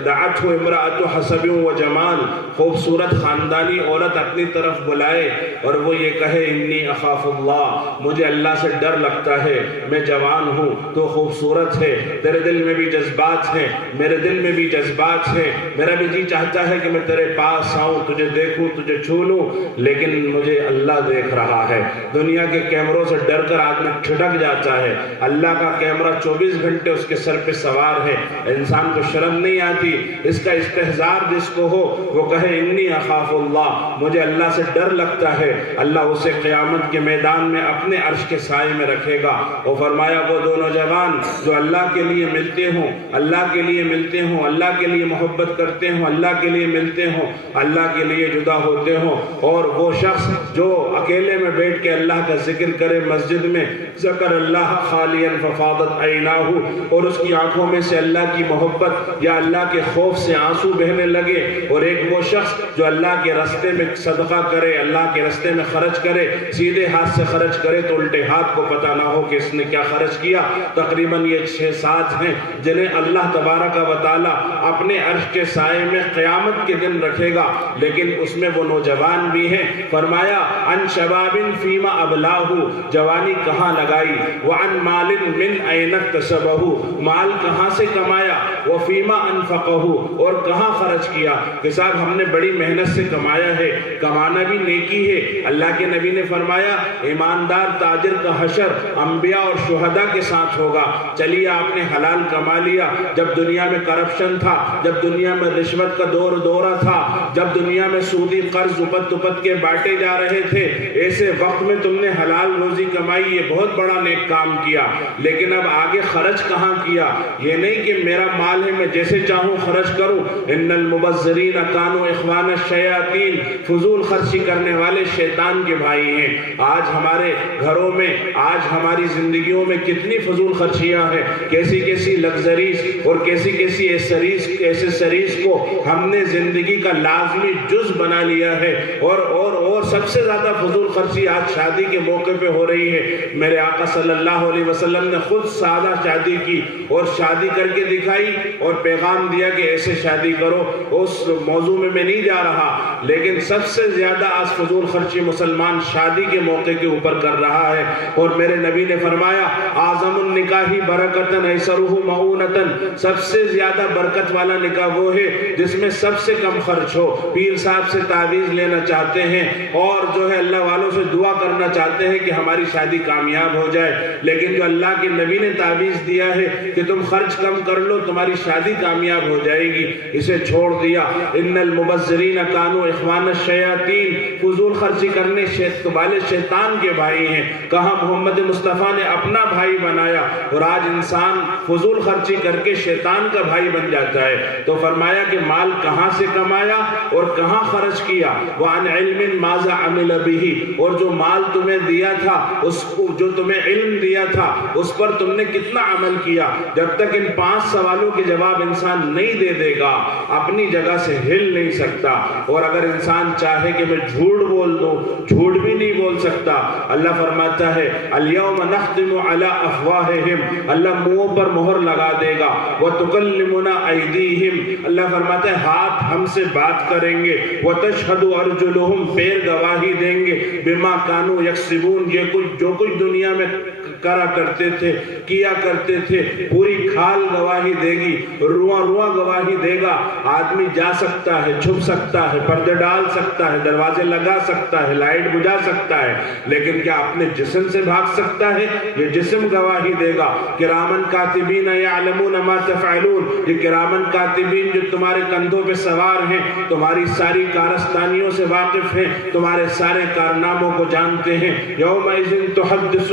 دعته امرأة حسب و جمال، خوبصورت خاندانی عورت اپنی طرف بلائے اور وہ یہ کہے انی اخاف اللہ، مجھے اللہ سے ڈر لگتا ہے، میں جوان ہوں، تو خوبصورت ہے، تیرے دل میں بھی جذبات ہیں، میرے دل میں بھی جذبات ہیں، میرا بھی جی چاہتا ہے کہ میں تیرے پاس آؤں، تجھے دیکھوں، تجھے چھو لوں، لیکن مجھے اللہ دیکھ رہا ہے۔ دنیا کے کیمروں سے ڈر کر آدمی ٹھٹک جاتا ہے، اللہ کا کیمرہ 24 گھنٹے اس کے سر پہ سوار ہے، انسان کو شرم نہیں آتی۔ اس کا استحضار جس کو ہو وہ کہے انی اخاف اللہ، مجھے اللہ سے ڈر لگتا ہے، اللہ اسے قیامت کے میدان میں اپنے عرش کے سائے میں رکھے گا۔ وہ فرمایا وہ دو نوجوان جو اللہ کے لیے ملتے ہوں، اللہ کے لیے ملتے ہوں، اللہ کے لیے محبت کرتے ہوں، اللہ کے لیے ملتے ہوں، اللہ کے لیے جدا ہوتے ہوں، اور وہ شخص جو اکیلے میں بیٹھ کے اللہ کا ذکر کرے مسجد میں، ذکر اللہ خالیا ففاضت عیناہ، اور اس کی آنکھوں میں سے اللہ کی محبت یا اللہ کے خوف سے آنسو بہنے لگے، اور ایک وہ شخص جو اللہ کے راستے میں صدقہ کرے، اللہ کے راستے میں خرچ کرے، سیدھے ہاتھ سے خرچ کرے تو الٹے ہاتھ کو پتہ نہ ہو کہ اس نے کیا خرچ کیا۔ تقریباً یہ 6-7 ہیں جنہیں اللہ تبارک و تعالی اپنے عرش کے سائے میں قیامت کے دن رکھے گا، لیکن اس میں وہ نوجوان بھی ہیں۔ فرمایا ان شباب فیما ابلاہ، جوانی کہاں لگائی، وعن مال من این اکتسبہ، مال کہاں سے کمایا، وفیما انفقہ، اور کہاں خرچ کیا، کہ صاحب ہم نے بڑی محنت سے کمایا ہے، کمانا بھی نیکی ہے۔ اللہ کے نبی نے فرمایا ایماندار تاجر کا حشر انبیاء اور شہداء کے ساتھ ہوگا۔ چلیے آپ نے حلال کما لیا، جب دنیا میں کرپشن تھا، جب دنیا میں رشوت کا دورہ تھا، جب دنیا میں سودی قرض اپت کے بانٹے جا رہے تھے، ایسے وقت میں تم نے حلال روزی کمائی، یہ بہت بڑا نیک کام کیا، لیکن اب آگے خرچ کہاں کیا؟ یہ نہیں کہ میرا مال ہے میں جیسے چاہوں خرچ کروں۔ ان المبذرین کانوا اخوان الشیاطین، فضول خرچی کرنے والے شیطان کے بھائی ہیں۔ آج ہمارے گھروں میں، آج ہماری زندگیوں میں کتنی فضول خرچیاں ہیں، کیسی کیسی لگزریز اور کیسی کیسی ایسیسریز کو ہم نے زندگی کا لازمی جز بنا لیا ہے، اور سب سے زیادہ فضول خرچی آج شادی کے موقع پہ ہو رہی ہے۔ میرے آقا صلی اللہ علیہ وسلم نے خود سادہ شادی کی اور شادی کر کے دکھائی اور پیغام دیا کہ ایسے شادی کرو، اس موضوع میں نہیں جا رہا، لیکن سب سے زیادہ آج فضول خرچی مسلمان شادی کے موقع کے اوپر کر رہا ہے۔ اور میرے نبی نے فرمایا اعظم النکاح برکتن ایسرہ معونتن، سب سے زیادہ برکت والا نکاح وہ ہے جس میں سب سے کم خرچ ہو۔ پیر صاحب سے تعویذ لینا چاہتے ہیں اور جو ہے اللہ والوں سے دعا کرنا چاہتے ہیں کہ ہماری شادی کامیاب ہو جائے، لیکن جو اللہ کے نبی نے تعویذ دیا ہے کہ تم خرچ کم کر لو تمہاری شادی کامیاب ہو جائے گی، اسے چھوڑ دیا۔ ان المبذرین کانوا اخوان الشیاطین، فضول خرچی کرنے والے شیطان کے بھائی ہیں۔ کہاں محمد مصطفیٰ نے اپنا بھائی بنایا، اور آج انسان فضول خرچی کر کے شیطان کا بھائی بن جاتا ہے۔ تو فرمایا کہ مال کہاں سے کمایا اور کہاں خرچ کیا، وعن علم ماذا عمل به، اور جو مال تمہیں دیا تھا، اس کو جو تمہیں علم دیا تھا اس پر تم نے کتنا عمل کیا۔ جب تک ان 5 سوالوں کے جواب انسان نہیں دے دے گا اپنی جگہ سے ہل نہیں سکتا۔ اور اگر انسان چاہے کہ میں جھوٹ بول دوں، جھوٹ بھی نہیں بول سکتا۔ اللہ فرماتا ہے الیوم نختم علی افواہہم، اللہ منہوں پر مہر لگا دے گا، وتکلمنا ایدیہم، اللہ فرماتا ہے ہاتھ ہم سے بات کریں گے، وتشہد ارجلہم، پیر گواہی دیں گے، بما کانوا یکسبون، جو کچھ دنیا میں کرا کرتے تھے، کیا کرتے تھے، پوری کھال گواہی دے گی، رواں گواہی دے گا۔ آدمی جا سکتا ہے، چھپ سکتا ہے، پردے ڈال سکتا ہے، دروازے لگا سکتا ہے، لائٹ بجھا سکتا ہے، لیکن کیا اپنے جسم سے بھاگ سکتا ہے؟ یہ جسم گواہی دے گا۔ کرامن کاتبین یعلمون ما تفعلون، یہ کرامن کاتبین جو تمہارے کندھوں پہ سوار ہیں، تمہاری ساری کارستانیوں سے واقف ہیں، تمہارے سارے کارناموں کو جانتے ہیں۔ یومئذ تحدث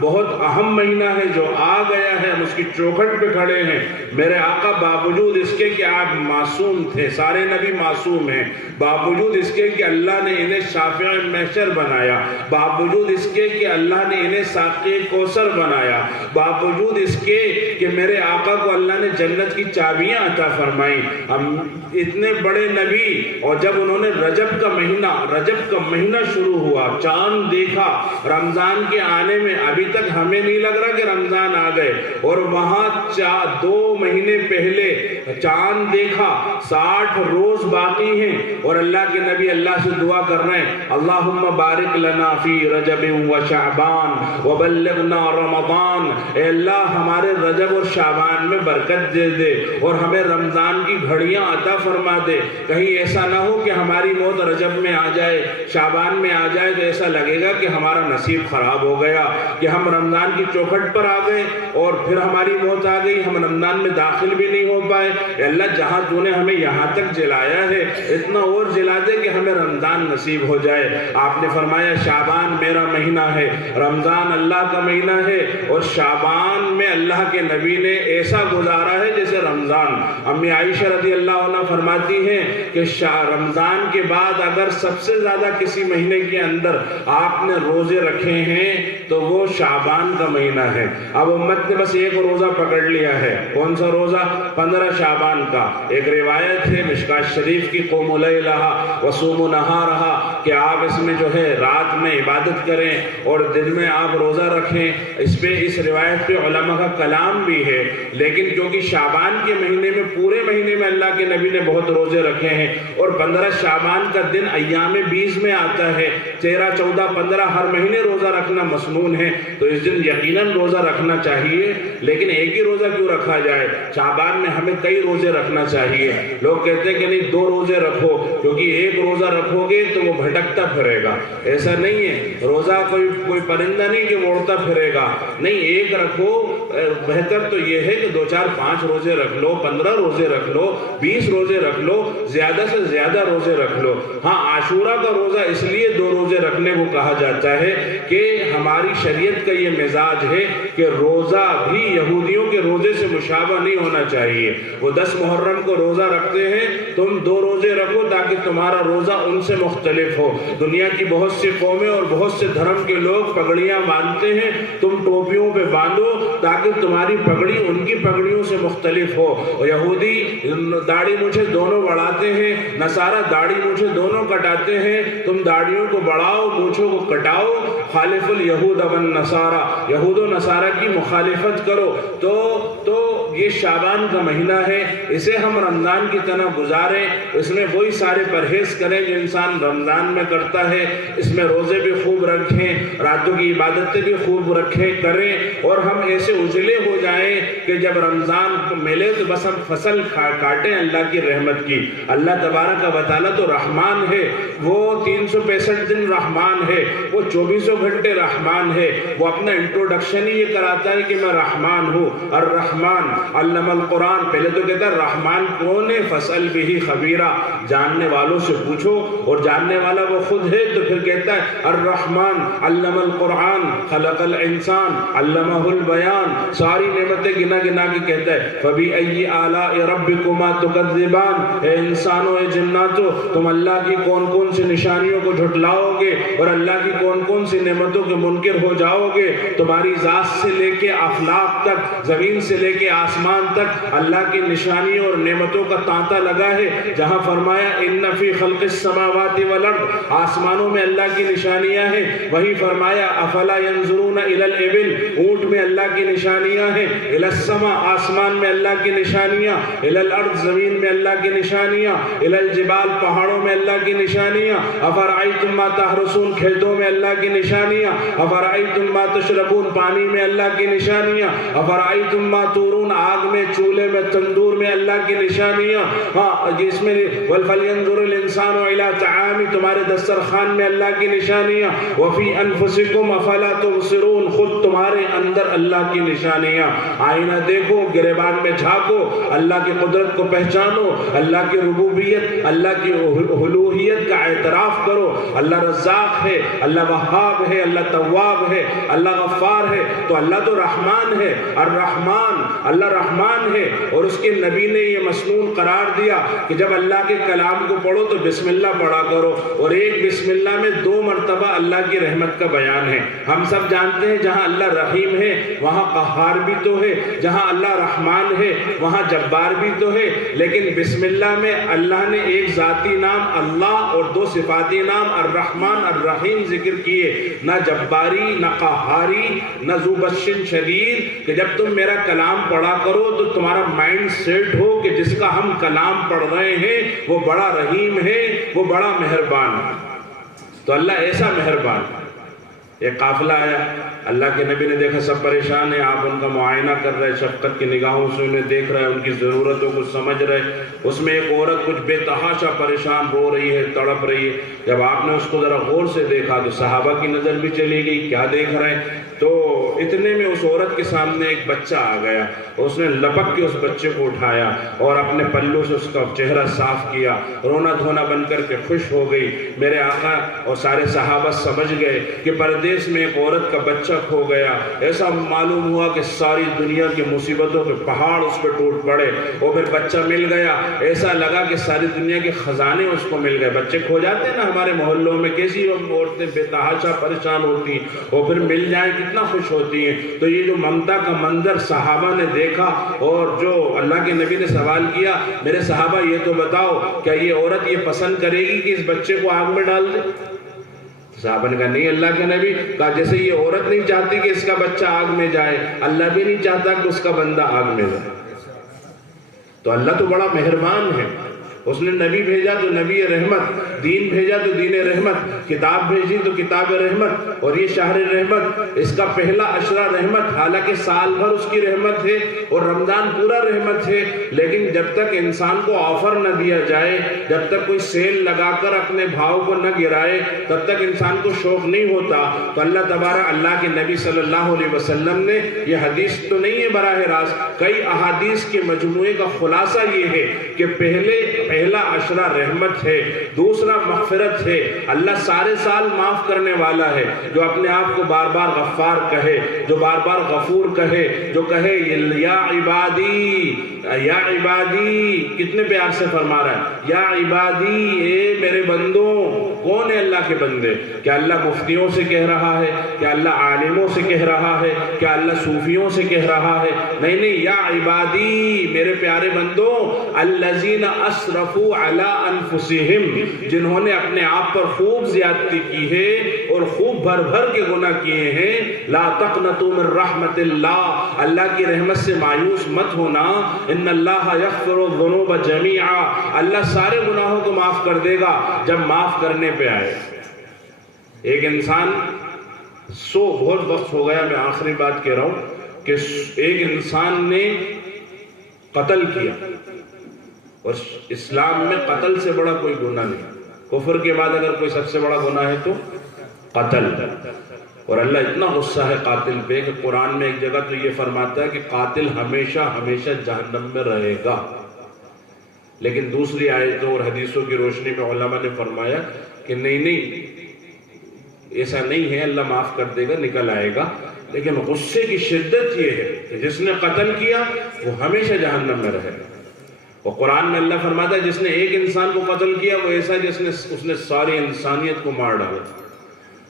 بہت اہم مہینہ ہے جو آ گیا ہے، ہم اس کی چوکھٹ پہ کھڑے ہیں۔ میرے آقا باوجود اس کے کہ آپ معصوم تھے، سارے نبی معصوم ہیں، باوجود اس کے کہ اللہ نے انہیں شافع محشر بنایا، باوجود اس کے کہ اللہ نے انہیں ساقی کوثر بنایا، باوجود اس کے کہ میرے آقا کو اللہ نے جنت کی چابیاں عطا فرمائیں، ہم اتنے بڑے نبی، اور جب انہوں نے رجب کا مہینہ شروع ہوا، چاند دیکھا رمضان کے آنے میں، ابھی تک ہمیں نہیں لگ رہا کہ رمضان آ گئے، اور وہاں 2 مہینے پہلے چاند دیکھا، 60 روز باقی ہیں، اور اللہ کے نبی اللہ سے دعا کر رہے ہیں، اللہم بارک لنا فی رجب و شعبان وبلغنا رمضان، اے اللہ ہمارے رجب اور شعبان میں برکت دے دے اور ہمیں رمضان کی گھڑیاں عطا فرما دے، کہیں ایسا نہ ہو کہ ہماری موت رجب میں آ جائے، شعبان میں آ جائے تو ایسا لگے گا کہ ہمارا نصیب خراب ہو گیا، کہ ہم رمضان کی چوکھٹ پر آ گئے اور پھر ہماری موت آ گئی، ہم رمضان میں داخل بھی نہیں ہو پائے۔ اے اللہ جہاں تو نے ہمیں یہاں تک جلایا ہے، اتنا اور جلا دے کہ ہمیں رمضان نصیب ہو جائے۔ آپ نے فرمایا شعبان میرا مہینہ ہے، رمضان اللہ کا مہینہ ہے، اور شعبان میں اللہ کے نبی نے ایسا گزارا ہے جیسے رمضان۔ امی عائشہ رضی اللہ عنہ فرماتی ہیں کہ رمضان کے بعد اگر سب سے زیادہ کسی مہینے کے اندر آپ نے روزے رکھے ہیں تو وہ شعبان کا مہینہ ہے۔ اب امت نے بس ایک روزہ پکڑ لیا ہے، کون سا روزہ؟ 15 شعبان کا۔ ایک روایت ہے مشکات شریف کی، قوموا لیلہا وصوموا نہارہا، کہ آپ اس میں جو ہے رات میں عبادت کریں اور دن میں آپ روزہ رکھیں۔ اس روایت پہ علماء کا کلام بھی ہے، لیکن کیونکہ شعبان کے مہینے میں، پورے مہینے میں اللہ کے نبی نے بہت روزے رکھے ہیں، اور 15 شعبان کا دن ایام 20 میں آتا ہے، 13 14 15 ہر مہینے روزہ رکھنا مسنون ہے، تو اس دن یقیناً روزہ رکھنا چاہیے۔ لیکن ایک ہی روزہ کیوں رکھا جائے؟ شعبان میں ہمیں کئی روزے رکھنا چاہیے۔ لوگ کہتے ہیں کہ نہیں 2 روزے رکھو، کیونکہ ایک روزہ رکھو گے تو وہ بھٹکتا پھرے گا۔ ایسا نہیں ہے، روزہ کوئی پرندہ نہیں کہ اڑتا پھرے گا، نہیں، ایک رکھو۔ بہتر تو یہ ہے کہ 2 4 5 روزے رکھ لو، 15 روزے رکھ لو، 20 روزے رکھ لو، زیادہ سے زیادہ روزے رکھ لو۔ ہاں، عاشورہ کا روزہ اس لیے 2 روزے رکھنے کو کہا جاتا ہے کہ ہماری شریعت کا یہ مزاج ہے کہ روزہ بھی یہودیوں کے روزے سے مشابہ نہیں ہونا چاہیے۔ وہ 10 محرم کو روزہ رکھتے ہیں، تم 2 روزے رکھو تاکہ تمہارا روزہ ان سے مختلف ہو۔ دنیا کی بہت سی قومیں اور بہت سے دھرم کے لوگ پگڑیاں باندھتے ہیں، تم ٹوپیوں پہ باندھو تاکہ تمہاری پگڑی ان کی پگڑیوں سے مختلف ہو۔ اور یہودی داڑھی مجھے دونوں بڑھاتے ہیں، نصارہ داڑھی مجھے دونوں کٹاتے ہیں، تم داڑھیوں کو بڑھاؤ، مونچھوں کو کٹاؤ۔ خالف الیہود والنصارى، یہود و نصارہ کی مخالفت کرو۔ تو یہ شعبان کا مہینہ ہے، اسے ہم رمضان کی طرح گزاریں، اس میں وہی سارے پرہیز کریں جو انسان رمضان میں کرتا ہے، اس میں روزے بھی خوب رکھیں، راتوں کی عبادتیں بھی خوب کریں، اور ہم ایسے اجلے ہو جائیں کہ جب رمضان کو ملے تو بس ہم فصل کاٹیں اللہ کی رحمت کی۔ اللہ تبارک و تعالیٰ تو رحمان ہے، وہ 365 دن رحمان ہے، وہ 24 گھنٹے رحمان ہے۔ وہ اپنا انٹروڈکشن ہی یہ کراتا ہے کہ میں رحمان ہوں، الرحمن علم القرآن۔ پہلے تو کہتا ہے رحمان کون ہے؟ فَاسْأَلْ بِهِ خَبِيرًا، جاننے والوں سے پوچھو، اور جاننے والا وہ خود ہے، تو پھر کہتا ہے الرحمن علم القرآن خلق الانسان علمہ البیان، ساری نعمتیں گنا گنا کے کہتا ہے فَبِأَيِّ آلَاءِ رَبِّكُمَا تُكَذِّبَانِ، اے انسانوں اے جناتوں، تم اللہ کی کون کون سی نشانیوں کو جھٹلاؤ گے اور اللہ کی کون کون سی نعمتوں کے منکر ہو جاؤ گے۔ تمہاری ذات سے لے کے افلاق تک، زمین سے لے کے آسمان تک اللہ کی نشانیوں اور نعمتوں کا تانتا لگا ہے۔ جہاں فرمایا ان فی خلق السماوات والارض، آسمانوں میں اللہ کی نشانیاں ہیں، وہی فرمایا افلا ينظرون الى الابل، اونٹ میں اللہ کی نشانیاں ہیں، الى السماء، آسمان میں اللہ کی نشانیاں، الى الارض، زمین میں اللہ کی نشانیاں، الى الجبال، پہاڑوں میں اللہ کی نشانیاں، افرأیتم ما تحرثون، کھیتوں میں اللہ کی نشانیاں، افرأیتم ما تشربون، پانی میں اللہ کی نشانیاں، افرأیتم ما تورون، آگ میں, چولہے میں, تندور میں اللہ کی نشانیاں. ہاں جس میں وَلْفَلْيَنْظُرِ الْإِنسَانُ إِلَىٰ طَعَامِهِ, تمہارے دسترخوان میں اللہ کی نشانیاں. وَفِي أَنفُسِكُمْ أَفَلَا تُبْصِرُونَ, خود تمہارے اندر اللہ کی نشانیاں. آئینہ دیکھو, گریبان میں جھانکو, اللہ کی قدرت کو پہچانو, اللہ کی ربوبیت, اللہ کی الوہیت کا اعتراف کرو. اللہ رزاق ہے, اللہ وہاب ہے, اللہ تواب ہے, اللہ غفار ہے. تو اللہ تو رحمان ہے, الرحمن, اللہ رحمان ہے. اور اس کے نبی نے یہ مسنون قرار دیا کہ جب اللہ کے کلام کو پڑھو تو بسم اللہ پڑھا کرو. اور ایک بسم اللہ میں 2 مرتبہ اللہ کی رحمت کا بیان ہے. ہم سب جانتے ہیں جہاں اللہ رحیم ہے وہاں قہار بھی تو ہے, جہاں اللہ رحمان ہے وہاں جبار بھی تو ہے. لیکن بسم اللہ میں اللہ نے ایک ذاتی نام اللہ اور 2 صفاتی نام الرحمن الرحیم ذکر کیے. نہ جباری, نہ قہاری, نہ ذو بطش شدید, کہ جب تم میرا کلام پڑھا کرو تو تمہارا مائنڈ سیٹ ہو کہ جس کا ہم کلام پڑھ رہے ہیں وہ بڑا رحیم ہے, وہ بڑا مہربان ہے. تو اللہ ایسا مہربان. ایک قافلہ آیا, اللہ کے نبی نے دیکھا سب پریشان ہیں, آپ ان کا معائنہ کر رہے, شفقت کی نگاہوں سے انہیں دیکھ رہے, ان کی ضرورتوں کو سمجھ رہے. اس میں ایک عورت کچھ بے تحاشا پریشان رو رہی ہے, تڑپ رہی ہے. جب آپ نے اس کو ذرا غور سے دیکھا تو صحابہ کی نظر بھی چلی گئی, کیا دیکھ رہے ہیں. تو اتنے میں اس عورت کے سامنے ایک بچہ آ گیا. اس نے لپک کے اس بچے کو اٹھایا اور اپنے پلو سے اس کا چہرہ صاف کیا, رونا دھونا بن کر کے خوش ہو گئی. میرے آقا اور سارے صحابہ سمجھ گئے کہ پردیس میں ایک عورت کا بچہ کھو گیا. ایسا معلوم ہوا کہ ساری دنیا کی مصیبتوں کے پہاڑ اس پہ ٹوٹ پڑے. اور پھر بچہ مل گیا, ایسا لگا کہ ساری دنیا کے خزانے اس کو مل گئے. بچے کھو جاتے ہیں نا ہمارے محلوں میں, کیسی عورتیں بے تحاشا پریشان ہوتی ہیں, اور پھر مل جائیں کتنا خوش ہوتی ہیں. تو یہ جو ممتا کا منظر صحابہ نے دیکھا, اور جو اللہ کے نبی نے سوال کیا, میرے صحابہ یہ تو بتاؤ کیا یہ عورت یہ پسند کرے گی کہ اس بچے کو آگ میں ڈال دے؟ صحابہ نے کہا نہیں اللہ کے نبی. کہا جیسے یہ عورت نہیں چاہتی کہ اس کا بچہ آگ میں جائے, اللہ بھی نہیں چاہتا کہ اس کا بندہ آگ میں جائے. تو اللہ تو بڑا مہربان ہے. اس نے نبی بھیجا تو نبی رحمت, دین بھیجا تو دین رحمت, کتاب بھیجی تو کتاب رحمت, اور یہ شہر رحمت, اس کا پہلا عشرہ رحمت. حالانکہ سال بھر اس کی رحمت ہے اور رمضان پورا رحمت ہے, لیکن جب تک انسان کو آفر نہ دیا جائے, جب تک کوئی سیل لگا کر اپنے بھاؤ کو نہ گرائے, تب تک انسان کو شوق نہیں ہوتا. تو اللہ تبارک, اللہ کے نبی صلی اللہ علیہ وسلم نے, یہ حدیث تو نہیں ہے براہ راست, کئی احادیث کے مجموعے کا خلاصہ یہ ہے کہ پہلا عشرہ رحمت ہے, دوسرا مغفرت ہے. اللہ سارے سال معاف کرنے والا ہے, جو اپنے آپ کو بار بار غفار کہے, جو بار بار غفور کہے, جو کہے یا عبادی, یا عبادی, کتنے پیار سے فرما رہا ہے, یا عبادی, اے میرے بندوں. کون ہے اللہ کے بندے؟ کیا اللہ مفتیوں سے کہہ رہا ہے؟ کیا اللہ عالموں سے کہہ رہا ہے؟ کیا اللہ صوفیوں سے کہہ رہا ہے؟ نہیں نہیں, یا عبادی, میرے پیارے بندوں, الذین اسرفوا علی انفسہم, جنہوں نے اپنے آپ پر خوب زیادتی کی ہے اور خوب بھر بھر کے گناہ کیے ہیں. لا تقنطوا من رحمت اللہ, اللہ کی رحمت سے مایوس مت ہونا. ان اللہ یغفر الذنوب جمیعا, اللہ سارے گناہوں کو معاف کر دے گا جب معاف کرنے پہ آئے. ایک انسان بہت وقت ہو گیا, میں آخری بات کہہ رہا ہوں کہ ایک انسان نے قتل کیا, اور اسلام میں قتل سے بڑا کوئی گناہ نہیں. کفر کے بعد اگر کوئی سب سے بڑا گناہ ہے تو قتل. اور اللہ اتنا غصہ ہے قاتل پہ کہ قرآن میں ایک جگہ تو یہ فرماتا ہے کہ قاتل ہمیشہ ہمیشہ جہنم میں رہے گا. لیکن دوسری آیتوں اور حدیثوں کی روشنی میں علماء نے فرمایا کہ نہیں, ایسا نہیں ہے, اللہ معاف کر دے گا, نکل آئے گا. لیکن غصے کی شدت یہ ہے کہ جس نے قتل کیا وہ ہمیشہ جہنم میں رہے گا. اور قرآن میں اللہ فرماتا ہے جس نے ایک انسان کو قتل کیا وہ ایسا جس نے اس نے ساری انسانیت کو مار ڈالا.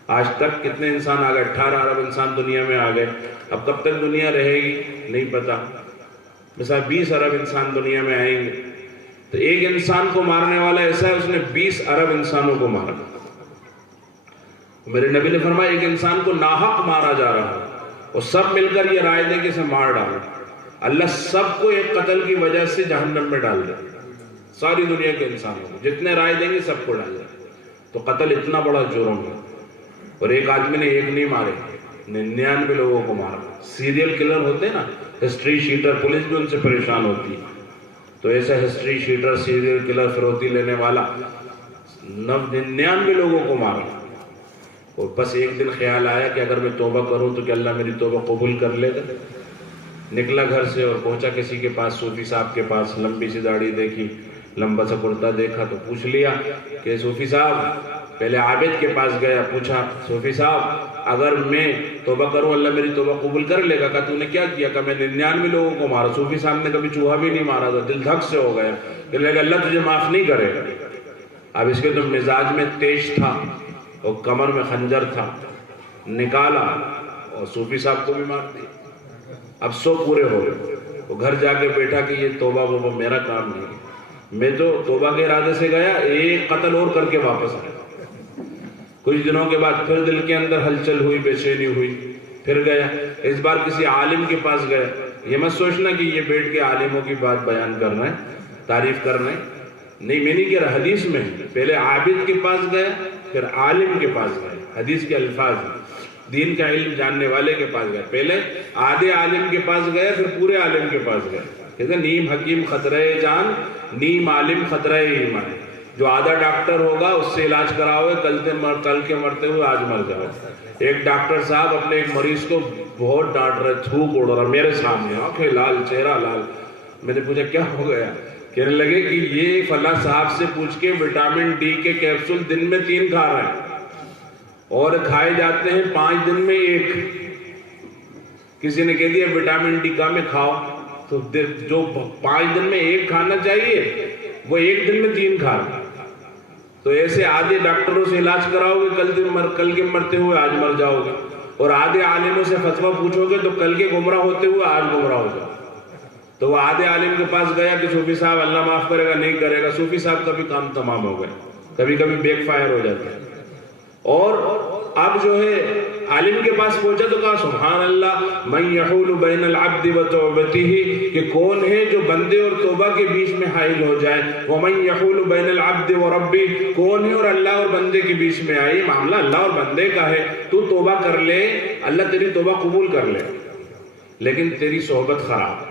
آج تک کتنے انسان آ گئے؟ 18 ارب انسان دنیا میں آ گئے. اب کب تک دنیا رہے گی نہیں پتا. مثلا 20 ارب انسان دنیا میں آئیں گے, تو ایک انسان کو مارنے والا ایسا ہے اس نے 20 ارب انسانوں کو مارا. میرے نبی نے فرمایا ایک انسان کو ناحق مارا جا رہا ہے, اور سب مل کر یہ رائے دیں کہ اسے مار ڈالو, اللہ سب کو ایک قتل کی وجہ سے جہنم میں ڈال دے. ساری دنیا کے انسانوں کو جتنے رائے دیں گے سب کو ڈال دے. تو قتل اتنا بڑا جرم ہے. اور ایک آدمی نے ایک نہیں مارے, 99 لوگوں کو مارا. سیریل کلر ہوتے ہیں نا, ہسٹری شیٹر, پولیس بھی ان سے پریشان ہوتی ہے. تو ایسا ہسٹری شیٹر, سیریل کلر, فروتی لینے والا 99 لوگوں کو مارا. اور بس ایک دن خیال آیا کہ اگر میں توبہ کروں تو کہ اللہ میری توبہ قبول کر لے گا. نکلا گھر سے اور پہنچا کسی کے پاس, صوفی صاحب کے پاس. لمبی سی داڑھی دیکھی, لمبا سا کرتا دیکھا تو پوچھ لیا کہ صوفی صاحب. پہلے عابد کے پاس گیا, پوچھا صوفی صاحب اگر میں توبہ کروں اللہ میری توبہ قبول کر لے گا؟ کہا تو نے کیا کیا؟ کہ میں 99 لوگوں کو مارا. صوفی صاحب نے کبھی چوہا بھی نہیں مارا تھا. دل دھک سے ہو گیا کہ اللہ تجھے معاف نہیں کرے گا. اب اس کے تو مزاج میں تیز تھا اور کمر میں خنجر تھا, نکالا اور صوفی صاحب کو بھی مار دیا. اب 100 پورے ہو گئے. وہ گھر جا کے بیٹھا کہ یہ توبہ وہ میرا کام نہیں, میں تو توبہ کے ارادے سے گیا, ایک قتل اور کر کے واپس آیا. کچھ دنوں کے بعد پھر دل کے اندر ہلچل ہوئی, بے چینی ہوئی, پھر گیا. اس بار کسی عالم کے پاس گیا. یہ مت سوچنا کہ یہ بیٹھ کے عالموں کی بات بیان کرنا ہے, تعریف کرنا ہے, نہیں, میں نہیں کہہ رہا. حدیث میں پہلے عابد کے پاس گیا, پھر عالم کے پاس گیا. حدیث کے الفاظ ہیں, دین کا علم جاننے والے کے پاس گیا. پہلے آدھے عالم کے پاس گیا, پھر پورے عالم کے پاس گیا. کہتے ہیں نیم حکیم خطرہ جان, نیم عالم خطرہ ایمان. جو آدھا ڈاکٹر ہوگا اس سے علاج کراؤ, کل کے مرتے ہوئے آج مر جاؤ. ایک ڈاکٹر صاحب اپنے ایک مریض کو بہت ڈانٹ رہے, تھوک اڑ رہا میرے سامنے, آنکھیں لال, چہرہ لال. میں نے پوچھا کیا ہو گیا؟ کہنے لگے کہ یہ فلاں صاحب سے پوچھ کے وٹامن ڈی کے کیپسول دن میں 3 کھا رہے ہیں اور کھائے جاتے ہیں 5 دن میں 1. کسی نے کہہ دیا وٹامن ڈی کا میں کھاؤ, تو جو 5 دن میں 1 کھانا چاہیے وہ 1 دن میں 3 کھا رہے. تو ایسے آدھے ڈاکٹروں سے علاج کراؤ گے, کل کے مرتے ہوئے آج مر جاؤ گے. اور آدھے عالموں سے فتویٰ پوچھو گے تو کل کے گمراہ ہوتے ہوئے آج گمراہ ہو جاؤ. تو وہ آدھے عالم کے پاس گیا کہ صوفی صاحب اللہ معاف کرے گا, نہیں کرے گا. صوفی صاحب کا بھی کام تمام ہو گئے, کبھی کبھی بیک فائر ہو جاتا ہے. اور اب جو ہے عالم کے پاس پہنچا تو کہا سبحان اللہ, من یحول بین العبد و توبتہ, کہ کون ہے جو بندے اور توبہ کے بیچ میں حائل ہو جائے. ومن یحول بین العبد و ربی, کون ہے اور اللہ اور بندے کے بیچ میں آئی. معاملہ اللہ اور بندے کا ہے. تو توبہ کر لے, اللہ تیری توبہ قبول کر لے, لیکن تیری صحبت خراب.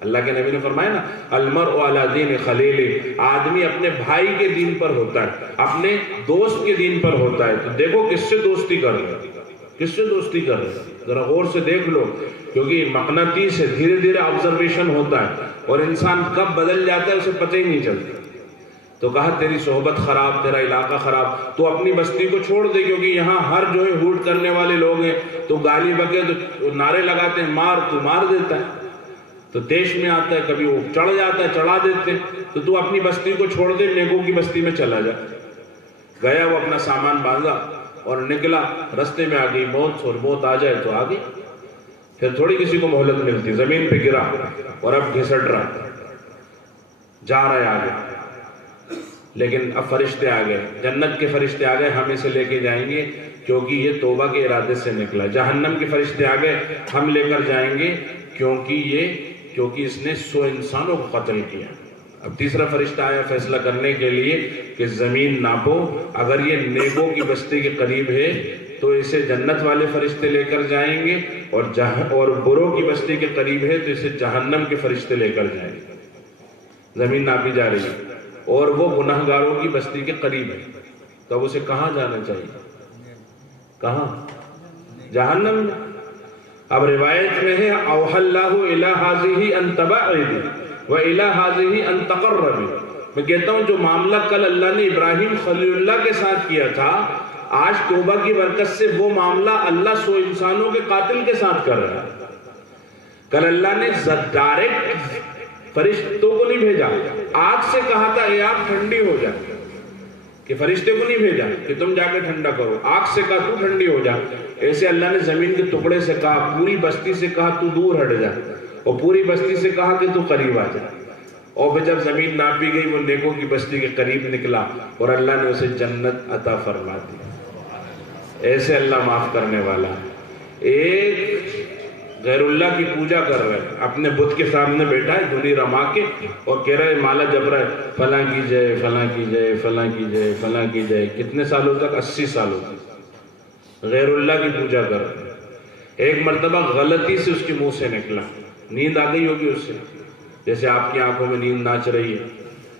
اللہ کے نبی نے فرمایا نا, المرء علی دین خلیلہ, آدمی اپنے بھائی کے دین پر ہوتا ہے, اپنے دوست کے دین پر ہوتا ہے. تو دیکھو کس سے دوستی کر رہے, کس سے دوستی کر رہے, ذرا غور سے دیکھ لو. کیونکہ مقناطیس سے دھیرے دھیرے آبزرویشن ہوتا ہے اور انسان کب بدل جاتا ہے اسے پتہ ہی نہیں چلتا. تو کہا تیری صحبت خراب, تیرا علاقہ خراب, تو اپنی بستی کو چھوڑ دے. کیونکہ یہاں ہر جو ہے ہوٹ کرنے والے لوگ ہیں, تو گالی بکے تو نعرے لگاتے ہیں, مار تو مار دیتا ہے. تو دیش میں آتا ہے, کبھی وہ چڑھ جاتا ہے, چڑھا دیتے. تو اپنی بستی کو چھوڑ دے, نیکوں کی بستی میں چلا جا. گیا, وہ اپنا سامان باندھا اور نکلا. رستے میں آ گئی موت, اور موت آ جائے تو آ گئی. پھر تھوڑی کسی کو مہلت ملتی. زمین پہ گرا اور اب گھسٹ رہا, جا رہا ہے آگے. لیکن اب فرشتے آ گئے, جنت کے فرشتے آ گئے, ہم اسے لے کے جائیں گے کیونکہ یہ توبہ کے ارادے سے نکلا. جہنم کے فرشتے آ گئے, ہم لے کر جائیں گے کیونکہ اس نے 100 انسانوں کو قتل کیا. اب تیسرا فرشتہ آیا فیصلہ کرنے کے لیے کہ زمین ناپو, اگر یہ نیکوں کی بستی کے قریب ہے تو اسے جنت والے فرشتے لے کر جائیں گے, اور بروں کی بستی کے قریب ہے تو اسے جہنم کے فرشتے لے کر جائیں گے. زمین ناپی جا رہی ہے اور وہ گناہگاروں کی بستی کے قریب ہے. تو اسے کہاں جانا چاہیے؟ کہاں؟ جہنم میں. اب روایت میں ہے اوحى الله الى هذه ان تبعدي والى هذه ان تقربي. میں کہتا ہوں جو معاملہ کل اللہ نے ابراہیم خلیل اللہ کے ساتھ کیا تھا, آج توبہ کی برکت سے وہ معاملہ اللہ 100 انسانوں کے قاتل کے ساتھ کر رہا ہے. کل اللہ نے ڈائریکٹ فرشتوں کو نہیں بھیجا, آگ سے کہا تھا اے آگ ٹھنڈی ہو جا, کہ فرشتے کو نہیں بھیجا کہ تم جا کے ٹھنڈا کرو. آگ سے کہا تو ٹھنڈی ہو جا. ایسے اللہ نے زمین کے ٹکڑے سے کہا, پوری بستی سے کہا تو دور ہٹ جا, اور پوری بستی سے کہا کہ تو قریب آ جا. اور پھر جب زمین ناپی گئی وہ نیکوں کی بستی کے قریب نکلا اور اللہ نے اسے جنت عطا فرما دی. ایسے اللہ معاف کرنے والا ہے. ایک غیر اللہ کی پوجا کر رہے ہیں, اپنے بت کے سامنے بیٹھا ہے دھولی رما کے اور کہہ رہے مالا جب رہے فلاں کی جائے, فلاں کی جائے, فلاں کی جائے, فلاں کی جائے. کتنے سالوں تک؟ 80 سالوں تک غیر اللہ کی پوجا کر رہے ہیں. ایک مرتبہ غلطی سے اس کے منہ سے نکلا، نیند آ گئی ہوگی اس سے، جیسے آپ کی آنکھوں میں نیند ناچ رہی ہے،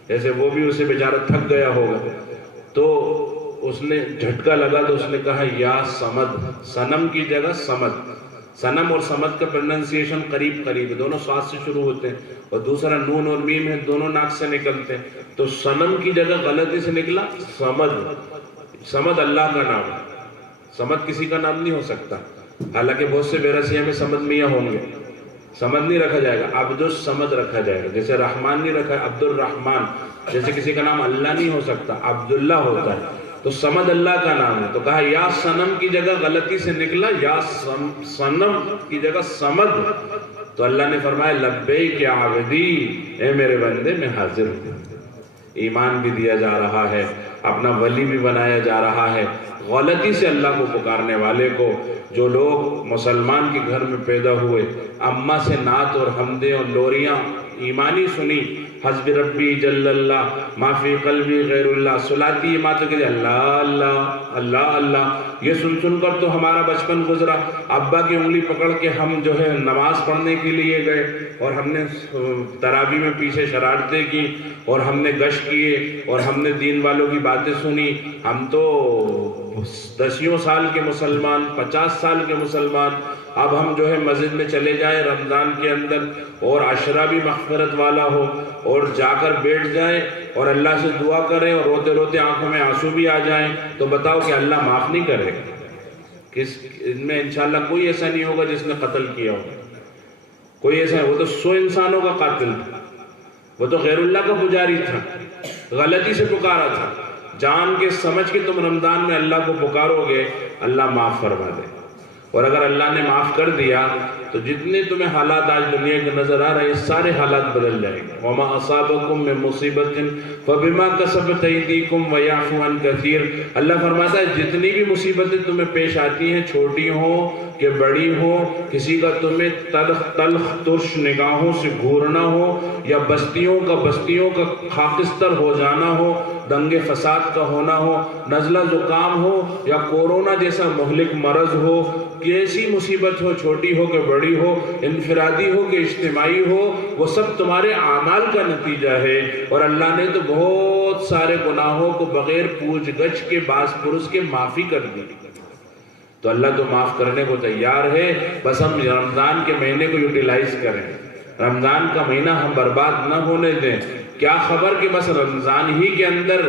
ایسے وہ بھی اسے بیچارہ تھک گیا ہوگا، تو اس نے جھٹکا لگا تو اس نے کہا یا صمد، صنم کی جگہ صمد۔ صنم اور صمد کا پروننسیشن قریب قریب ہے، دونوں ساتھ سے شروع ہوتے ہیں، اور دوسرا نون اور میم ہے، دونوں ناک سے نکلتے ہیں، تو صنم کی جگہ غلطی سے نکلا صمد۔ صمد اللہ کا نام ہے، صمد کسی کا نام نہیں ہو سکتا، حالانکہ بہت سے بیرسیہ میں صمد میاں ہوں گے، صمد نہیں رکھا جائے گا، عبد الصمد رکھا جائے گا، جیسے رحمان نہیں رکھا عبد الرحمن، جیسے کسی کا نام اللہ نہیں ہو سکتا، عبداللہ ہوتا ہے، تو صمد اللہ کا نام ہے، تو کہا یا صنم کی جگہ غلطی سے نکلا یا صنم کی جگہ صمد، تو اللہ نے فرمایا لبیک یا عبدی، اے میرے بندے میں حاضر ہوں۔ ایمان بھی دیا جا رہا ہے، اپنا ولی بھی بنایا جا رہا ہے، غلطی سے اللہ کو پکارنے والے کو، جو لوگ مسلمان کے گھر میں پیدا ہوئے، اماں سے نعت اور حمدیں اور لوریاں ایمانی سنی، حسب ربی جل اللہ ما فی قلبی غیر اللہ، سلاتی یہ ماں تو کہ اللہ اللہ اللہ اللہ، یہ سن سن کر تو ہمارا بچپن گزرا، ابا کی انگلی پکڑ کے ہم جو ہے نماز پڑھنے کے لیے گئے، اور ہم نے تراویح میں پیچھے شرارتیں کی، اور ہم نے گشت کیے، اور ہم نے دین والوں کی باتیں سنی، ہم تو 10 سال کے مسلمان، 50 سال کے مسلمان، اب ہم جو ہے مسجد میں چلے جائیں رمضان کے اندر، اور عشرہ بھی مغفرت والا ہو، اور جا کر بیٹھ جائیں اور اللہ سے دعا کریں، اور روتے روتے آنکھوں میں آنسو بھی آ جائیں، تو بتاؤ کہ اللہ معاف نہیں کرے گا؟ ان میں انشاءاللہ کوئی ایسا نہیں ہوگا جس نے قتل کیا ہو، کوئی ایسا ہے، وہ تو 100 انسانوں کا قاتل تھا، وہ تو غیر اللہ کا پجاری تھا، غلطی سے پکارا تھا، جان کے سمجھ کے تم رمضان میں اللہ کو پکارو گے، اللہ معاف فرما دے، اور اگر اللہ نے معاف کر دیا تو جتنے تمہیں حالات آج دنیا کے نظر آ رہے ہیں سارے حالات بدل جائیں گے۔ وَمَا أَصَابَكُم مِّن مُّصِيبَةٍ فَبِمَا كَسَبَتْ أَيْدِيكُمْ وَيَعْفُو عَن كَثِيرٍ، اللہ فرماتا ہے جتنی بھی مصیبتیں تمہیں پیش آتی ہیں، چھوٹی ہوں کہ بڑی ہوں، کسی کا تمہیں تلخ ترش نگاہوں سے گھورنا ہو، یا بستیوں کا خاکستر ہو جانا ہو، دنگے فساد کا ہونا ہو، نزلہ زکام ہو، یا کورونا جیسا مہلک مرض ہو، کیسی مصیبت ہو، چھوٹی ہو کہ بڑی ہو، انفرادی ہو کہ اجتماعی ہو، وہ سب تمہارے اعمال کا نتیجہ ہے، اور اللہ نے تو بہت سارے گناہوں کو بغیر پوچھ گچھ کے باز پرس کے معافی کر دی، تو اللہ تو معاف کرنے کو تیار ہے، بس ہم رمضان کے مہینے کو یوٹیلائز کریں، رمضان کا مہینہ ہم برباد نہ ہونے دیں۔ کیا خبر کہ بس رمضان ہی کے اندر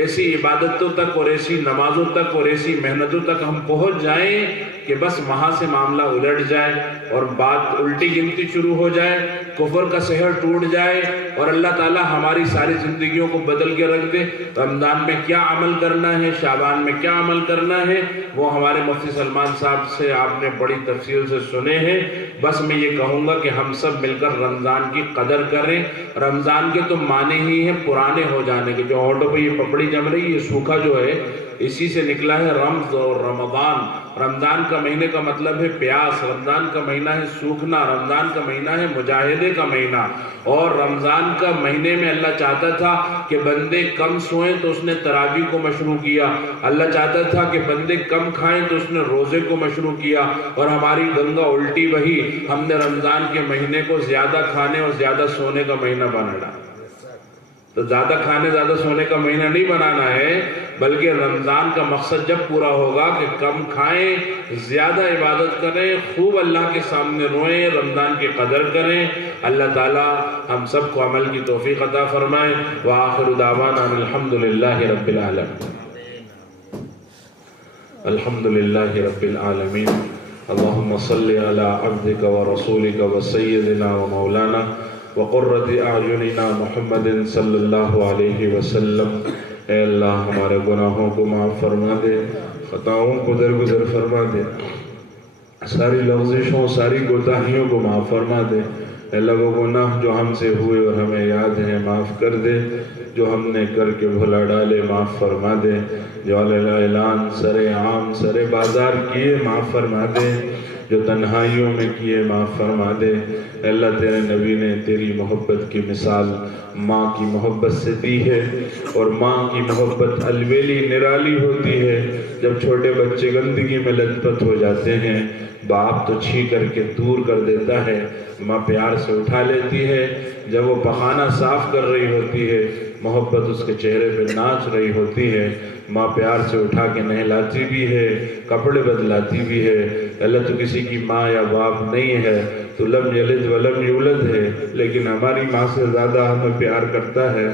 ایسی عبادتوں تک اور ایسی نمازوں تک اور ایسی محنتوں تک ہم پہنچ جائیں کہ بس وہاں سے معاملہ الٹ جائے اور بات الٹی گنتی شروع ہو جائے، کفر کا سحر ٹوٹ جائے، اور اللہ تعالی ہماری ساری زندگیوں کو بدل کے رکھ دے۔ رمضان میں کیا عمل کرنا ہے، شعبان میں کیا عمل کرنا ہے، وہ ہمارے مفتی سلمان صاحب سے آپ نے بڑی تفصیل سے سنے ہیں۔ بس میں یہ کہوں گا کہ ہم سب مل کر رمضان کی قدر کریں۔ رمضان کے تو معنی ہی ہیں پرانے ہو جانے کے، جو ہونٹوں پہ یہ پپڑی جم رہی ہے، یہ سوکھا جو ہے اسی سے نکلا ہے رمض اور رمضان۔ رمضان کا مہینے کا مطلب ہے پیاس، رمضان کا مہینہ ہے سوکھنا، رمضان کا مہینہ ہے مجاہدے کا مہینہ، اور رمضان کا مہینے میں اللہ چاہتا تھا کہ بندے کم سوئیں تو اس نے تراویح کو مشروع کیا، اللہ چاہتا تھا کہ بندے کم کھائیں تو اس نے روزے کو مشروع کیا، اور ہماری گنگا الٹی وہی، ہم نے رمضان کے مہینے کو زیادہ کھانے اور زیادہ سونے کا مہینہ بنا ڈالا۔ تو زیادہ کھانے زیادہ سونے کا مہینہ نہیں بنانا ہے، بلکہ رمضان کا مقصد جب پورا ہوگا کہ کم کھائیں، زیادہ عبادت کریں، خوب اللہ کے سامنے روئیں، رمضان کی قدر کریں۔ اللہ تعالی ہم سب کو عمل کی توفیق عطا فرمائے۔ وآخر دعوانا الحمدللہ رب العالمین، الحمدللہ رب العالمین۔ اللہم صلی علی عبدک ورسولک وسیدنا ومولانا وقرۃ اعیننا محمد صلی اللہ علیہ وسلم۔ اے اللہ ہمارے گناہوں کو معاف فرما دے، خطاؤں کو درگزر فرما دے، ساری لغزشوں ساری کوتاہیوں کو معاف فرما دے۔ اے اللہ وہ گناہ جو ہم سے ہوئے اور ہمیں یاد ہیں معاف کر دے، جو ہم نے کر کے بھلا ڈالے معاف فرما دے، جو اعلان سر عام سر بازار کیے معاف فرما دے۔ جو تنہائیوں میں کیے معاف فرما دے۔ اے اللہ تیرے نبی نے تیری محبت کی مثال ماں کی محبت سے دی ہے، اور ماں کی محبت الویلی نرالی ہوتی ہے۔ جب چھوٹے بچے گندگی میں لت پت ہو جاتے ہیں، باپ تو چھی کر کے دور کر دیتا ہے، ماں پیار سے اٹھا لیتی ہے۔ جب وہ پخانہ صاف کر رہی ہوتی ہے، محبت اس کے چہرے پہ ناچ رہی ہوتی ہے، ماں پیار سے اٹھا کے نہلاتی بھی ہے، کپڑے بدلاتی بھی ہے۔ اللہ تو کسی کی ماں یا باپ نہیں ہے، تو لم یلد ولم یولد ہے، لیکن ہماری ماں سے زیادہ ہمیں پیار کرتا ہے۔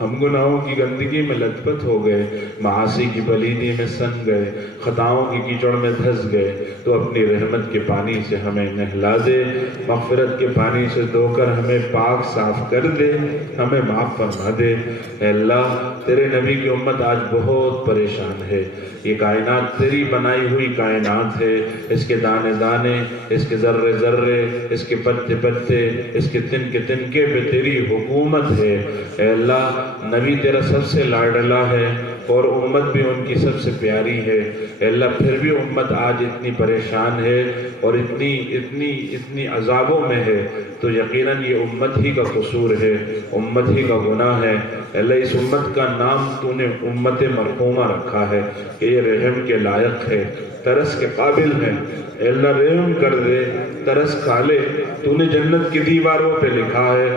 ہم گناہوں کی گندگی میں لت پت ہو گئے، معاصی کی پلیدی میں سن گئے، خطاؤں کی کیچڑ میں دھس گئے، تو اپنی رحمت کے پانی سے ہمیں نہلا دے، مغفرت کے پانی سے دھو کر ہمیں پاک صاف کر دے، ہمیں معاف فرما دے۔ اے اللہ تیرے نبی کی امت آج بہت پریشان ہے۔ یہ کائنات تیری بنائی ہوئی کائنات ہے، اس کے دانے دانے، اس کے ذرے ذرے، اس کے پتے پتے، اس کے تنکے تنکے پہ تیری حکومت ہے۔ اے اللہ نبی تیرا سب سے لاڈلا ہے، اور امت بھی ان کی سب سے پیاری ہے۔ اے اللہ پھر بھی امت آج اتنی پریشان ہے اور اتنی عذابوں میں ہے، تو یقیناً یہ امت ہی کا قصور ہے، امت ہی کا گناہ ہے۔ اے اللہ اس امت کا نام تو نے امت مرحومہ رکھا ہے کہ یہ رحم کے لائق ہے، ترس کے قابل ہے۔ اے اللہ رحم کر دے، ترس کھا لے۔ تو نے جنت کی دیواروں پہ لکھا ہے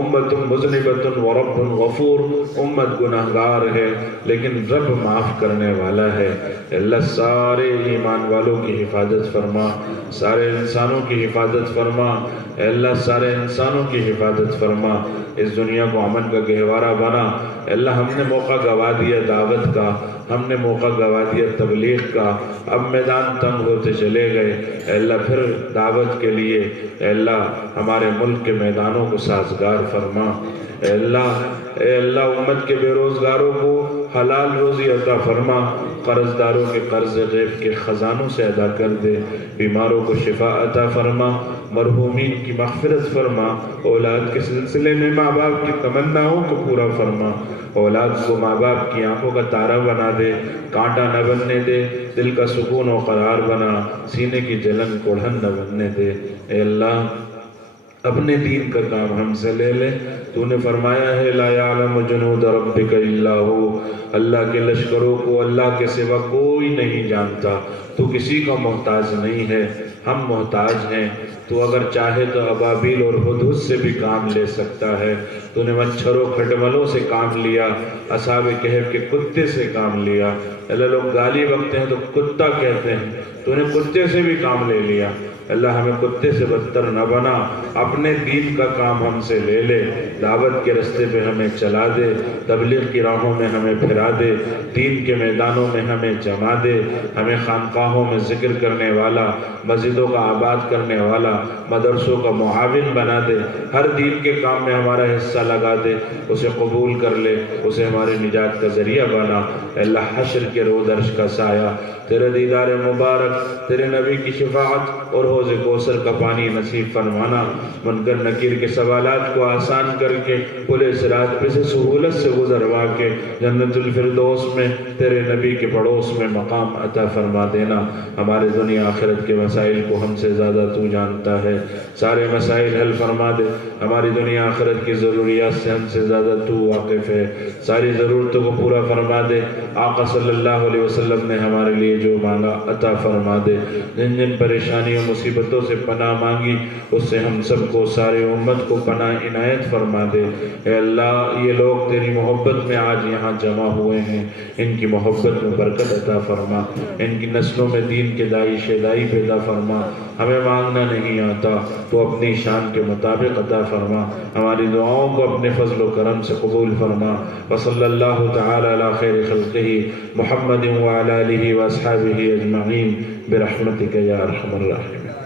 امت مذنبۃ ورب غفور، امت گناہگار ہے لیکن رب معاف کرنے والا ہے۔ اے اللہ سارے ایمان والوں کی حفاظت فرما، سارے انسانوں کی حفاظت فرما۔ اے اللہ سارے انسانوں کی حفاظت فرما، اس دنیا کو امن کا گہوارہ بنا۔ اے اللہ ہم نے موقع گوا دیا دعوت کا، ہم نے موقع گوا دیا تبلیغ کا، اب میدان تنگ ہوتے چلے گئے۔ اے اللہ پھر دعوت کے لیے اے اللہ ہمارے ملک کے میدانوں کو سازگار فرما۔ اے اللہ امت کے بے روزگاروں کو حلال روزی عطا فرما، قرض داروں کے قرض غیب کے خزانوں سے ادا کر دے، بیماروں کو شفا عطا فرما، مرحومین کی مغفرت فرما، اولاد کے سلسلے میں ماں باپ کی تمناؤں کو پورا فرما، اولاد کو ماں باپ کی آنکھوں کا تارہ بنا دے، کانٹا نہ بننے دے، دل کا سکون و قرار بنا، سینے کی جلن کوڑھن نہ بننے دے۔ اے اللہ اپنے دین کا کام ہم سے لے لے۔ تو نے فرمایا ہے لا یعلم جنود ربک الا ہو، اللہ کے لشکروں کو اللہ کے سوا کوئی نہیں جانتا۔ تو کسی کا محتاج نہیں ہے، ہم محتاج ہیں۔ تو اگر چاہے تو ابابیل اور ہدہد سے بھی کام لے سکتا ہے۔ تو نے مچھروں کھٹملوں سے کام لیا، اصحاب کہف کے کتے سے کام لیا۔ اللہ لوگ گالی بکتے ہیں تو کتا کہتے ہیں، تو نے کتے سے بھی کام لے لیا۔ اللہ ہمیں کتے سے بدتر نہ بنا، اپنے دین کا کام ہم سے لے لے، دعوت کے رستے پہ ہمیں چلا دے، تبلیغ کی راہوں میں ہمیں پھرا دے، دین کے میدانوں میں ہمیں جما دے، ہمیں خانقاہوں میں ذکر کرنے والا، مسجدوں کا آباد کرنے والا، مدرسوں کا معاون بنا دے، ہر دین کے کام میں ہمارا حصہ لگا دے، اسے قبول کر لے، اسے ہماری نجات کا ذریعہ بنا۔ اے اللہ حشر کے روز عرش کا سایہ، تیرے دیدار مبارک، تیرے نبی کی شفاعت اور حوض کوثر کا پانی نصیب فرمانا، منکر نکیر کے سوالات کو آسان کر کے پل صراط پہ سے سہولت سے گزروا کے جنت الفردوس میں تیرے نبی کے پڑوس میں مقام عطا فرما دینا۔ ہمارے دنیا آخرت کے مسائل کو ہم سے زیادہ تو جانتا ہے، سارے مسائل حل فرما دے۔ ہماری دنیا آخرت کی ضروریات سے ہم سے زیادہ تو واقف ہے، ساری ضرورتوں کو پورا فرما دے۔ آقا صلی اللہ علیہ وسلم نے ہمارے لیے جو مانگا عطا فرما دے، جن جن پریشانیوں مصیبتوں سے پناہ مانگی اس سے ہم سب کو سارے امت کو پناہ عنایت فرما دے۔ اے اللہ یہ لوگ تیری محبت میں آج یہاں جمع ہوئے ہیں، ان کی محبت میں برکت عطا فرما، ان کی نسلوں میں دین کے دائی شیدائی پیدا فرما۔ ہمیں مانگنا نہیں آتا تو اپنی شان کے مطابق عطا فرما، ہماری دعاؤں کو اپنے فضل و کرم سے قبول فرما۔ وصلی اللہ تعالی علی خیر خلقہ محمد وعلی آلہ واصحابہ اجمعین برحمتک یا ارحم الراحمین۔